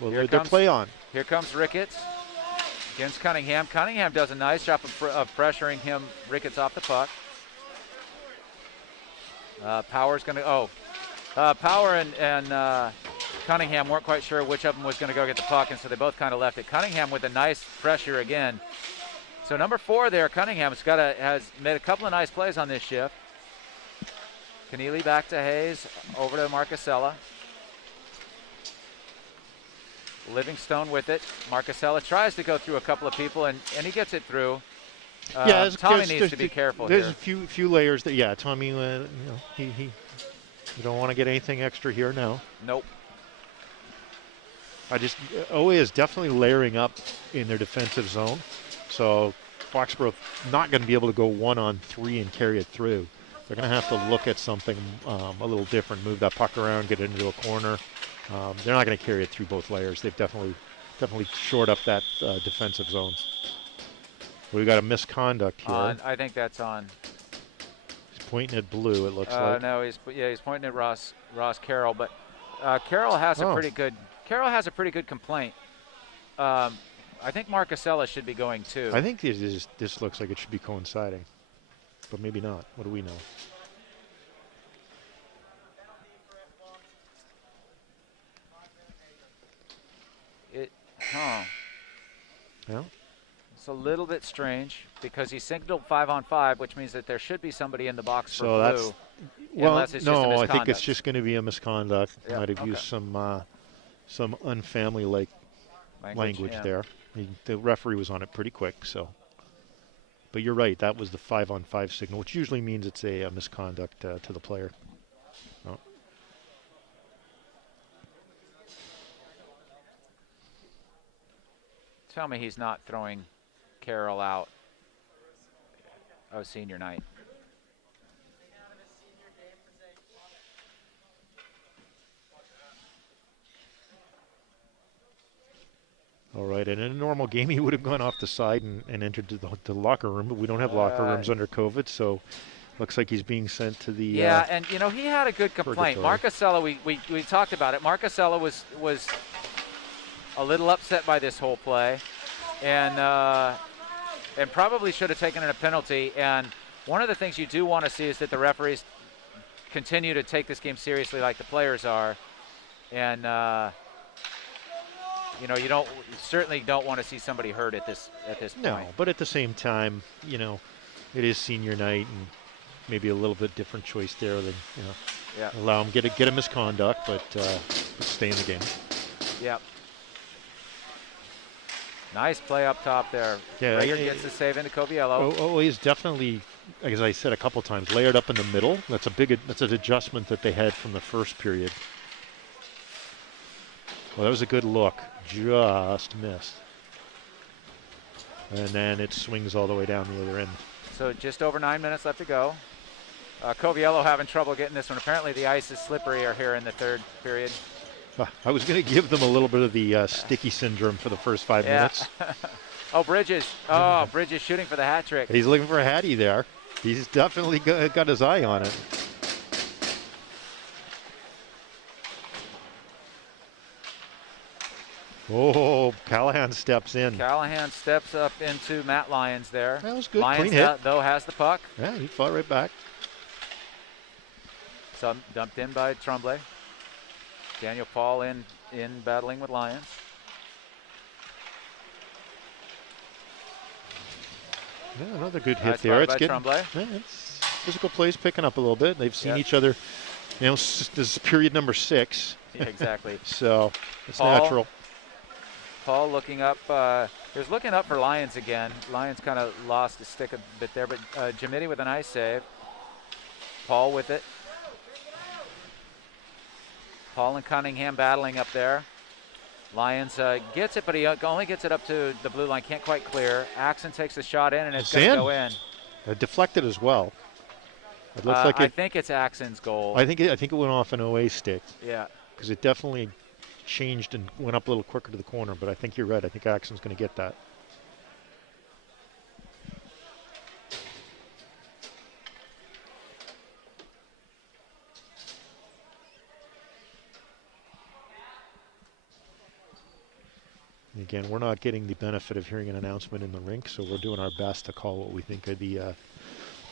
they're play on. Here comes Ricketts against Cunningham. Cunningham does a nice job of pressuring him. Ricketts off the puck. Power's going to, Power and Cunningham weren't quite sure which of them was going to go get the puck, and so they both kind of left it. Cunningham with a nice pressure again. So number 4 there, Cunningham's has made a couple of nice plays on this shift. Keneally back to Hayes, over to Marcusella. Livingstone with it. Marcusella tries to go through a couple of people, and he gets it through. Yeah, Tommy needs to be careful there's here. There's a few layers that, yeah, Tommy, you don't want to get anything extra here now. Nope. OA is definitely layering up in their defensive zone. So Foxborough not going to be able to go 1-on-3 and carry it through. They're going to have to look at something a little different, move that puck around, get it into a corner. They're not going to carry it through both layers. They've definitely shored up that defensive zone. We've got a misconduct here. I think that's on. He's pointing at blue, it looks like. No, he's pointing at Ross Carroll, but Carroll has a pretty good complaint. I think Marcusella should be going too. I think this looks like it should be coinciding, but maybe not. What do we know? Yeah. It's a little bit strange because he signaled 5-on-5, which means that there should be somebody in the box for blue. Unless it's just a misconduct. I think it's just going to be a misconduct. Yeah, Might have used some unfamily-like language there. The referee was on it pretty quick, so. But you're right, that was the 5-on-5 signal, which usually means it's a misconduct to the player. Oh. Tell me he's not throwing Carroll out of senior night. All right, and in a normal game, he would have gone off the side and entered the locker room, but we don't have locker rooms under COVID, so looks like he's being sent to the Yeah, and, he had a good complaint. Marcusella, we talked about it. Marcusella was a little upset by this whole play and probably should have taken a penalty. And one of the things you do want to see is that the referees continue to take this game seriously like the players are. And you certainly don't want to see somebody hurt at this point. No, but at the same time, it is senior night and maybe a little bit different choice there than allow him get a misconduct, but stay in the game. Yep. Nice play up top there. Yeah, Rager gets the save into Coviello. He's definitely, as I said a couple times, layered up in the middle. That's an adjustment that they had from the first period. Well, that was a good look. Just missed. And then it swings all the way down the other end. So just over 9 minutes left to go. Coviello having trouble getting this one. Apparently the ice is slipperier here in the third period. I was going to give them a little bit of the sticky syndrome for the first 5 minutes. Bridges. Bridges shooting for the hat trick. He's looking for a hattie there. He's definitely got his eye on it. Oh, Callahan steps in. Callahan steps up into Matt Lyons there. That was good. Lyons, clean hit. Though, has the puck. Yeah, he fought right back. Some dumped in by Tremblay. Daniel Paul in battling with Lyons. Yeah, another good hit Nice there. It's getting it's physical plays picking up a little bit. They've seen each other. This is period number 6. Yeah, exactly. So it's natural. Paul looking up. He was looking up for Lyons again. Lyons kind of lost his stick a bit there, but Jamidi with a nice save. Paul with it. Paul and Cunningham battling up there. Lyons gets it, but he only gets it up to the blue line. Can't quite clear. Axon takes the shot in, and it's going to go in. Deflected as well. It looks like I think it's Axon's goal. I think it went off an OA stick. Yeah. Because it definitely changed and went up a little quicker to the corner, but I think you're right. I think Axon's going to get that. Again, we're not getting the benefit of hearing an announcement in the rink, so we're doing our best to call what we think are the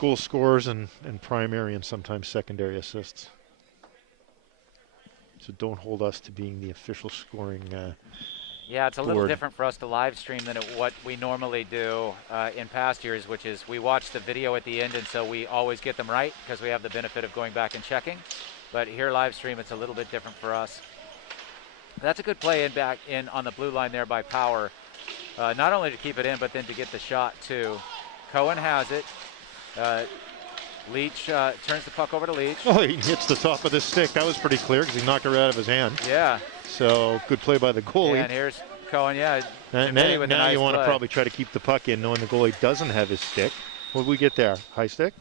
goal scorers and primary and sometimes secondary assists. So don't hold us to being the official scoring. Yeah, it's a little board. different for us to live stream than what we normally do in past years, which is we watch the video at the end, and so we always get them right because we have the benefit of going back and checking. But here live stream, it's a little bit different for us. That's a good play in back in on the blue line there by Power. Not only to keep it in, but then to get the shot too. Cohen has it. Leach turns the puck over to Leach. Oh, he hits the top of the stick. That was pretty clear because he knocked her out of his hand. Yeah. So good play by the goalie. And here's Cohen, yeah. Now Nice you want to play. probably try to keep the puck in, knowing the goalie doesn't have his stick. What did we get there? High stick?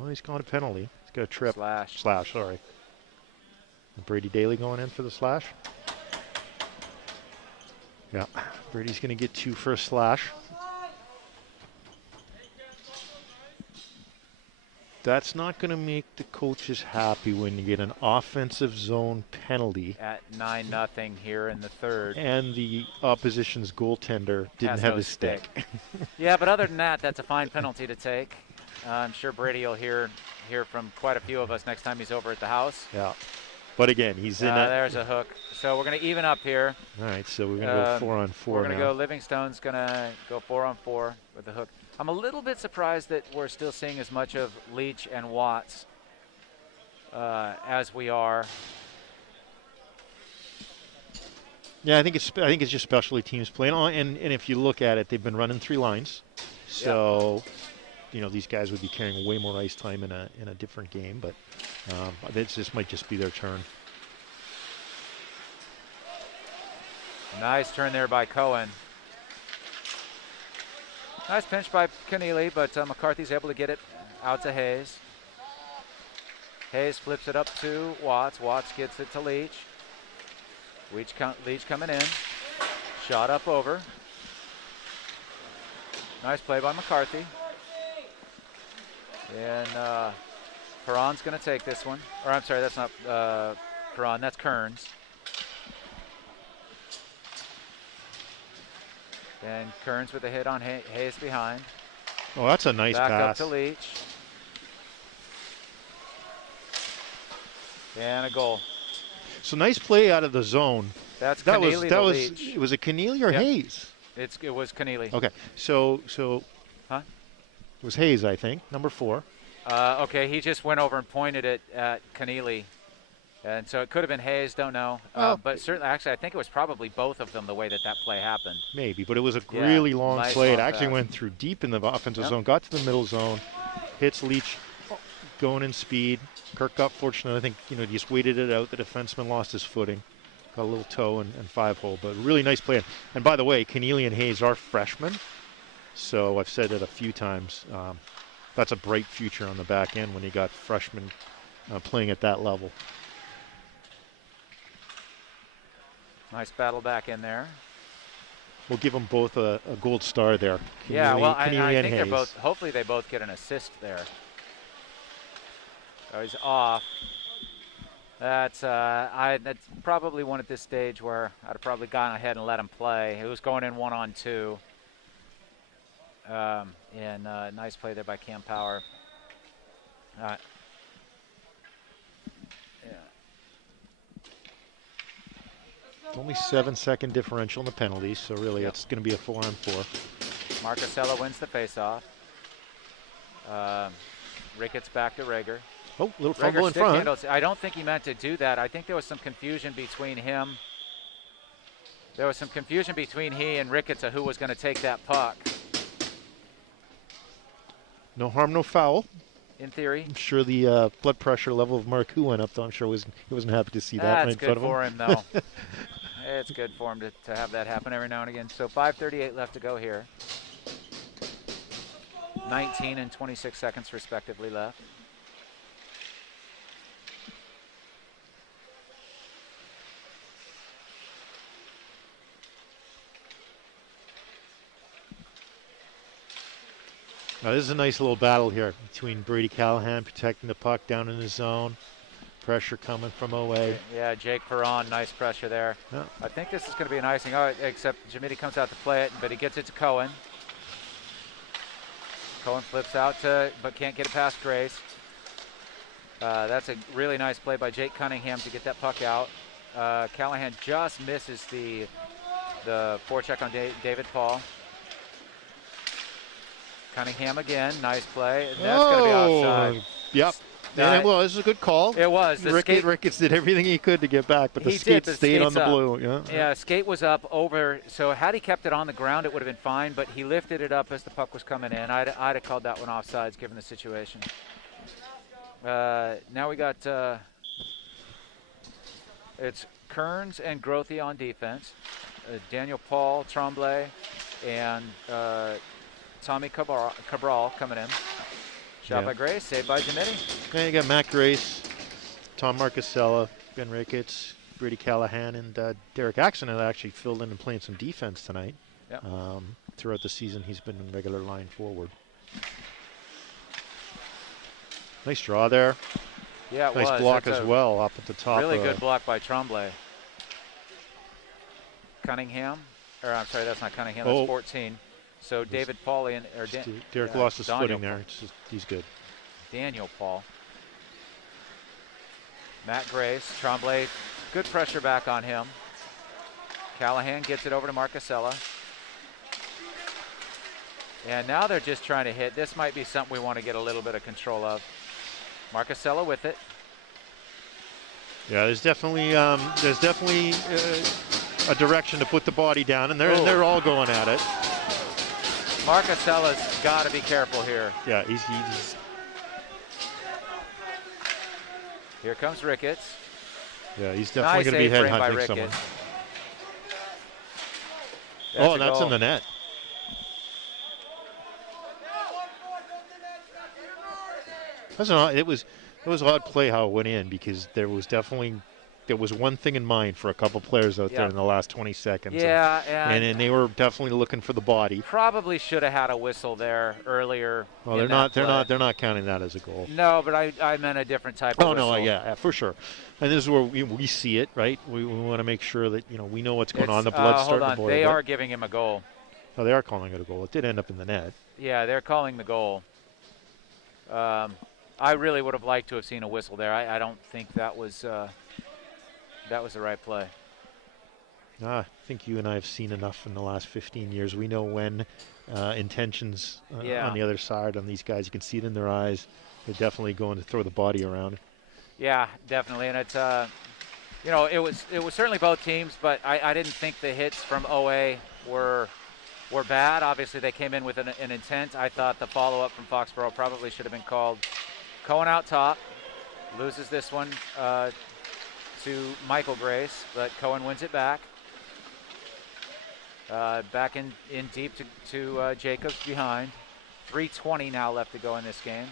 Oh, he's going to penalty. He's got a trip. Slash, sorry. Brady Daly going in for the slash. Yeah, Brady's going to get 2 for a slash. That's not going to make the coaches happy when you get an offensive zone penalty. At 9-0 here in the third. And the opposition's goaltender didn't have his stick. Yeah, but other than that, that's a fine penalty to take. I'm sure Brady will hear from quite a few of us next time he's over at the house. Yeah. But again, he's in that. There's a hook. So we're going to even up here. All right, so we're going to go 4-on-4 We're going to now. go, Livingstone's going to go 4-on-4 with the hook. I'm a little bit surprised that we're still seeing as much of Leach and Watts as we are. Yeah, I think it's just specialty teams playing. And if you look at it, they've been running 3 lines. So, you know, these guys would be carrying way more ice time in a different game. But this might just be their turn. Nice turn there by Cohen. Nice pinch by Keneally, but McCarthy's able to get it out to Hayes. Hayes flips it up to Watts. Watts gets it to Leach. Leach coming in. Shot up over. Nice play by McCarthy. And Perron's going to take this one. Or I'm sorry, that's not Perron, that's Kearns. And Kearns with a hit on Hayes behind. Oh, that's a nice pass. Back up pass. to Leach. And a goal. So nice play out of the zone. That's that Keneally was Leach. Was it Keneally or Hayes? It was Keneally. Okay, so Huh? It was Hayes, I think, number 4. Okay, he just went over and pointed it at Keneally. And so it could have been Hayes, don't know. But certainly, actually, I think it was probably both of them the way that play happened. Maybe, but it was a really long nice play. It long actually pass. went through deep in the offensive zone, got to the middle zone, hits Leach going in speed. Kirk got fortunate. I think, you know, he just waited it out. The defenseman lost his footing. Got a little toe and 5-hole, but really nice play. And by the way, Keneally and Hayes are freshmen. So I've said it a few times. That's a bright future on the back end when you got freshmen playing at that level. Nice battle back in there. We'll give them both a gold star there. Yeah, well, I Keneally and think they're Hayes. both. Hopefully, they both get an assist there. Oh, he's off. That's probably one at this stage where I'd have probably gone ahead and let him play. It was going in 1-on-2. And nice play there by Cam Power. Only 7-second differential in the penalties, so really it's going to be a 4-on-4. Marcusella wins the faceoff. Ricketts back to Rager. Oh, little fumble in stick front. handles. I don't think he meant to do that. I think there was some confusion between him. There was some confusion between he and Ricketts of who was going to take that puck. No harm, no foul. In theory. I'm sure the blood pressure level of Marcoux went up, though. I'm sure he wasn't happy to see that right in front of him. That's good for him, though. It's good for him to have that happen every now and again. So 5:38 left to go here. 19 and 26 seconds respectively left. Now, this is a nice little battle here between Brady Callahan protecting the puck down in his zone. Pressure coming from OA. Yeah, Jake Perron, nice pressure there. Yeah. I think this is going to be an icing, except Jamiti comes out to play it, but he gets it to Cohen. Cohen flips out but can't get it past Grace. That's a really nice play by Jake Cunningham to get that puck out. Callahan just misses the forecheck on David Paul. Cunningham again, nice play. And that's going to be offside. Yep. Well, this is a good call. It was. Ricketts did everything he could to get back, but the skate stayed on the blue. Yeah, skate was up over. So had he kept it on the ground, it would have been fine, but he lifted it up as the puck was coming in. I'd have called that one offsides given the situation. Now we got it's Kearns and Grothy on defense. Daniel Paul, Tremblay, and Tommy Cabral coming in. Shot by Grace, saved by Dimetti. Then you got Matt Grace, Tom Marcusella, Ben Ricketts, Brady Callahan, and Derek Axon have actually filled in and playing some defense tonight. Yep. Throughout the season, he's been in regular line forward. Nice draw there. Yeah, it nice was. block as well up at the top. Really good block by Tremblay. Cunningham, or I'm sorry, that's not Cunningham, that's 14. So David Pauly and Derek lost his footing there. He's good. Daniel Paul. Matt Grace, Tremblay, good pressure back on him. Callahan gets it over to Marcusella. And now they're just trying to hit. This might be something we want to get a little bit of control of. Marcusella with it. Yeah, there's definitely a direction to put the body down, and they're all going at it. Marcusella's got to be careful here. Yeah, he's. Here comes Ricketts. Yeah, he's definitely going to be head hunting someone. That's in the net. It was an odd play how it went in, because there was one thing in mind for a couple players out there in the last 20 seconds. Yeah, and they were definitely looking for the body. Probably should have had a whistle there earlier. Well, they're not counting that as a goal. No, but I meant a different type of whistle. Oh no, yeah, for sure. And this is where we see it, right? We want to make sure that we know what's going on. The blood's starting to boil. They are giving him a goal. Oh, they are calling it a goal. It did end up in the net. Yeah, they're calling the goal. I really would have liked to have seen a whistle there. I don't think that was the right play. I think you and I have seen enough in the last 15 years. We know when intentions on the other side on these guys. You can see it in their eyes. They're definitely going to throw the body around. Yeah, definitely. And it's it was certainly both teams, but I didn't think the hits from OA were bad. Obviously, they came in with an intent. I thought the follow-up from Foxborough probably should have been called. Cohen out top, loses this one to Michael Grace, but Cohen wins it back. Back in deep to Jacobs behind. 3:20 now left to go in this game.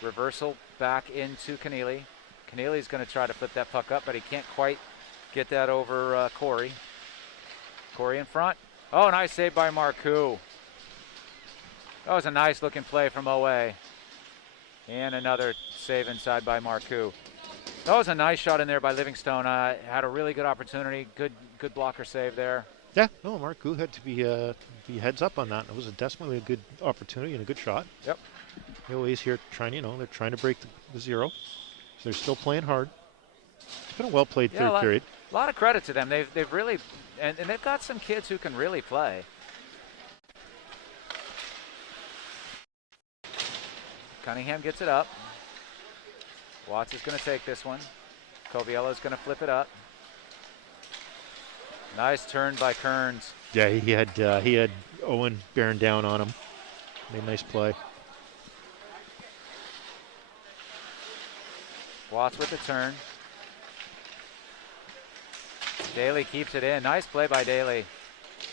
Reversal back into Keneally. Keneally's going to try to flip that puck up, but he can't quite get that over Corey. Corey in front. Oh, nice save by Marcoux. That was a nice looking play from OA. And another save inside by Marcoux. That was a nice shot in there by Livingstone. Had a really good opportunity. Good blocker save there. Yeah, no, Marcoux had to be heads up on that. It was definitely a good opportunity and a good shot. Yep. He's here trying, they're trying to break the zero. So they're still playing hard. It's been a well-played third period. A lot of credit to them. They've really, and they've got some kids who can really play. Cunningham gets it up. Watts is going to take this one. Coviello is going to flip it up. Nice turn by Kearns. Yeah, he had Owen bearing down on him. Made a nice play. Watts with the turn. Daly keeps it in. Nice play by Daly.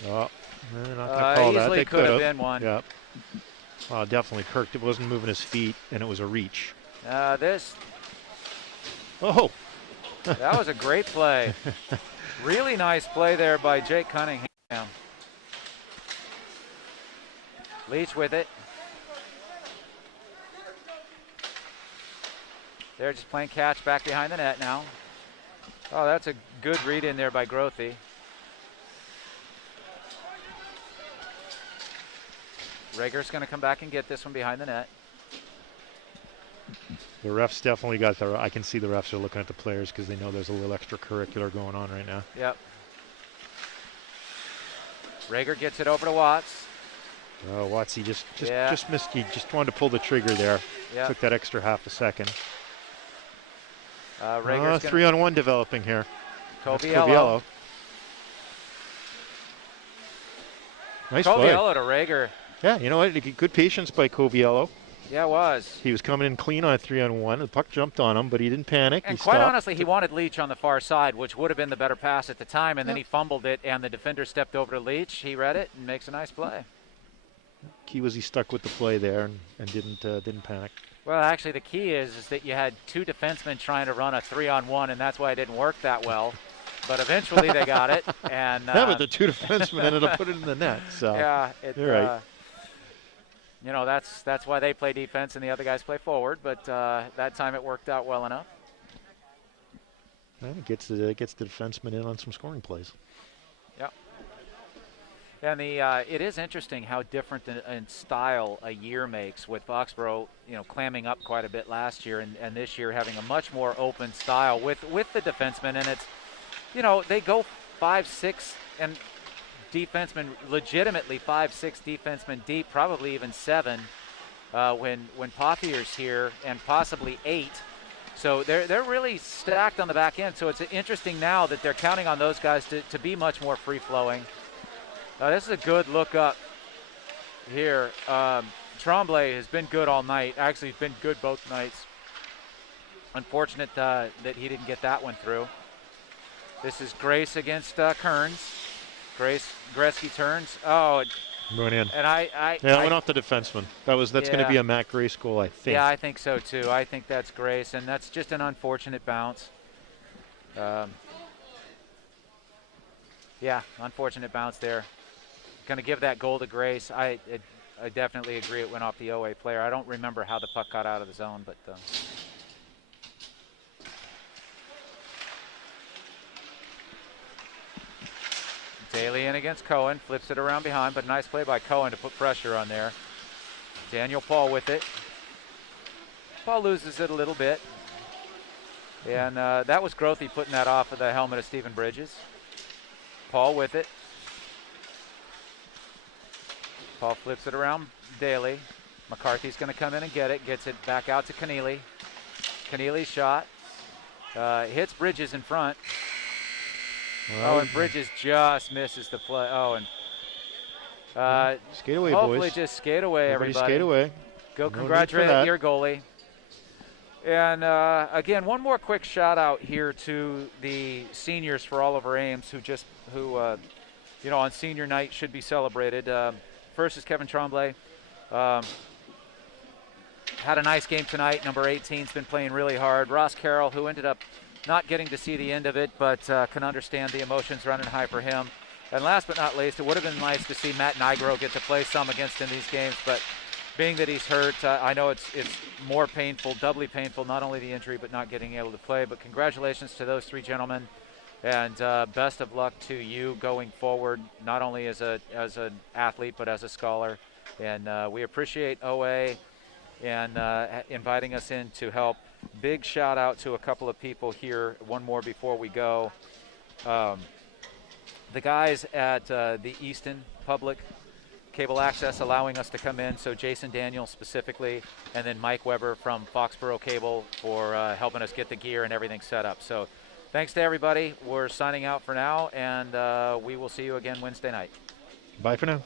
Oh, they're not going to call that. Easily could have been one. Yep. Definitely. Kirk wasn't moving his feet, and it was a reach. Oh. That was a great play. Really nice play there by Jake Cunningham. Leach with it. They're just playing catch back behind the net now. Oh, that's a good read in there by Grothy. Rager's going to come back and get this one behind the net. The refs definitely got the. I can see the refs are looking at the players because they know there's a little extracurricular going on right now. Yep. Rager gets it over to Watts. Oh, Watts, he just missed. He just wanted to pull the trigger there. Yep. Took that extra half a second. Rager's 3-on-1 developing here. Coviello. Nice play. Coviello to Rager. Yeah, you know what? Good patience by Coviello. Yeah, it was. He was coming in clean on a 3-on-1. The puck jumped on him, but he didn't panic. And he quite stopped. honestly, he wanted Leach on the far side, which would have been the better pass at the time, and then he fumbled it, and the defender stepped over to Leach. He read it and makes a nice play. Key was he stuck with the play there and didn't panic. Well, actually, the key is that you had two defensemen trying to run a 3-on-1, and that's why it didn't work that well. But eventually they got it. And yeah, but the two defensemen ended up putting it in the net. So yeah, you're right. You know, that's why they play defense and the other guys play forward. But that time it worked out well enough. And it gets the defenseman in on some scoring plays. Yep. And it is interesting how different in style a year makes, with Foxborough, clamming up quite a bit last year, and this year having a much more open style with the defensemen. And it's, they go 5-6 and defensemen, legitimately 5-6 defensemen deep, probably even 7 when Pothier's here, and possibly 8. So they're really stacked on the back end. So it's interesting now that they're counting on those guys to be much more free-flowing. This is a good look up here. Tremblay has been good all night. Actually, he's been good both nights. Unfortunate that he didn't get that one through. This is Grace against Kearns. Gretzky turns. Oh, going in. And I went off the defenseman. That's going to be a Matt Grace goal, I think. Yeah, I think so too. I think that's Grace, and that's just an unfortunate bounce. Yeah, unfortunate bounce there. Going to give that goal to Grace. I definitely agree it went off the OA player. I don't remember how the puck got out of the zone, but Daly in against Cohen, flips it around behind, but nice play by Cohen to put pressure on there. Daniel Paul with it. Paul loses it a little bit. And that was Grothy putting that off of the helmet of Stephen Bridges. Paul with it. Paul flips it around Daly. McCarthy's going to come in and get it. Gets it back out to Keneally. Keneally's shot. Hits Bridges in front. Well, and Bridges just misses the play. Oh, and skate away, hopefully boys. Just skate away, everybody. Skate away. Go congratulate your goalie. And again, one more quick shout out here to the seniors for Oliver Ames, who on senior night should be celebrated. First is Kevin Tremblay. Had a nice game tonight. Number 18's been playing really hard. Ross Carroll, who ended up not getting to see the end of it, but can understand the emotions running high for him. And last but not least, it would have been nice to see Matt Nigro get to play some against in these games, but being that he's hurt, I know it's more painful, doubly painful, not only the injury, but not getting able to play. But congratulations to those three gentlemen, and best of luck to you going forward, not only as an athlete, but as a scholar. And we appreciate OA and inviting us in to help. Big shout out to a couple of people here. One more before we go. The guys at the Easton Public Cable Access allowing us to come in. So Jason Daniels specifically, and then Mike Weber from Foxboro Cable for helping us get the gear and everything set up. So thanks to everybody. We're signing out for now, and we will see you again Wednesday night. Bye for now.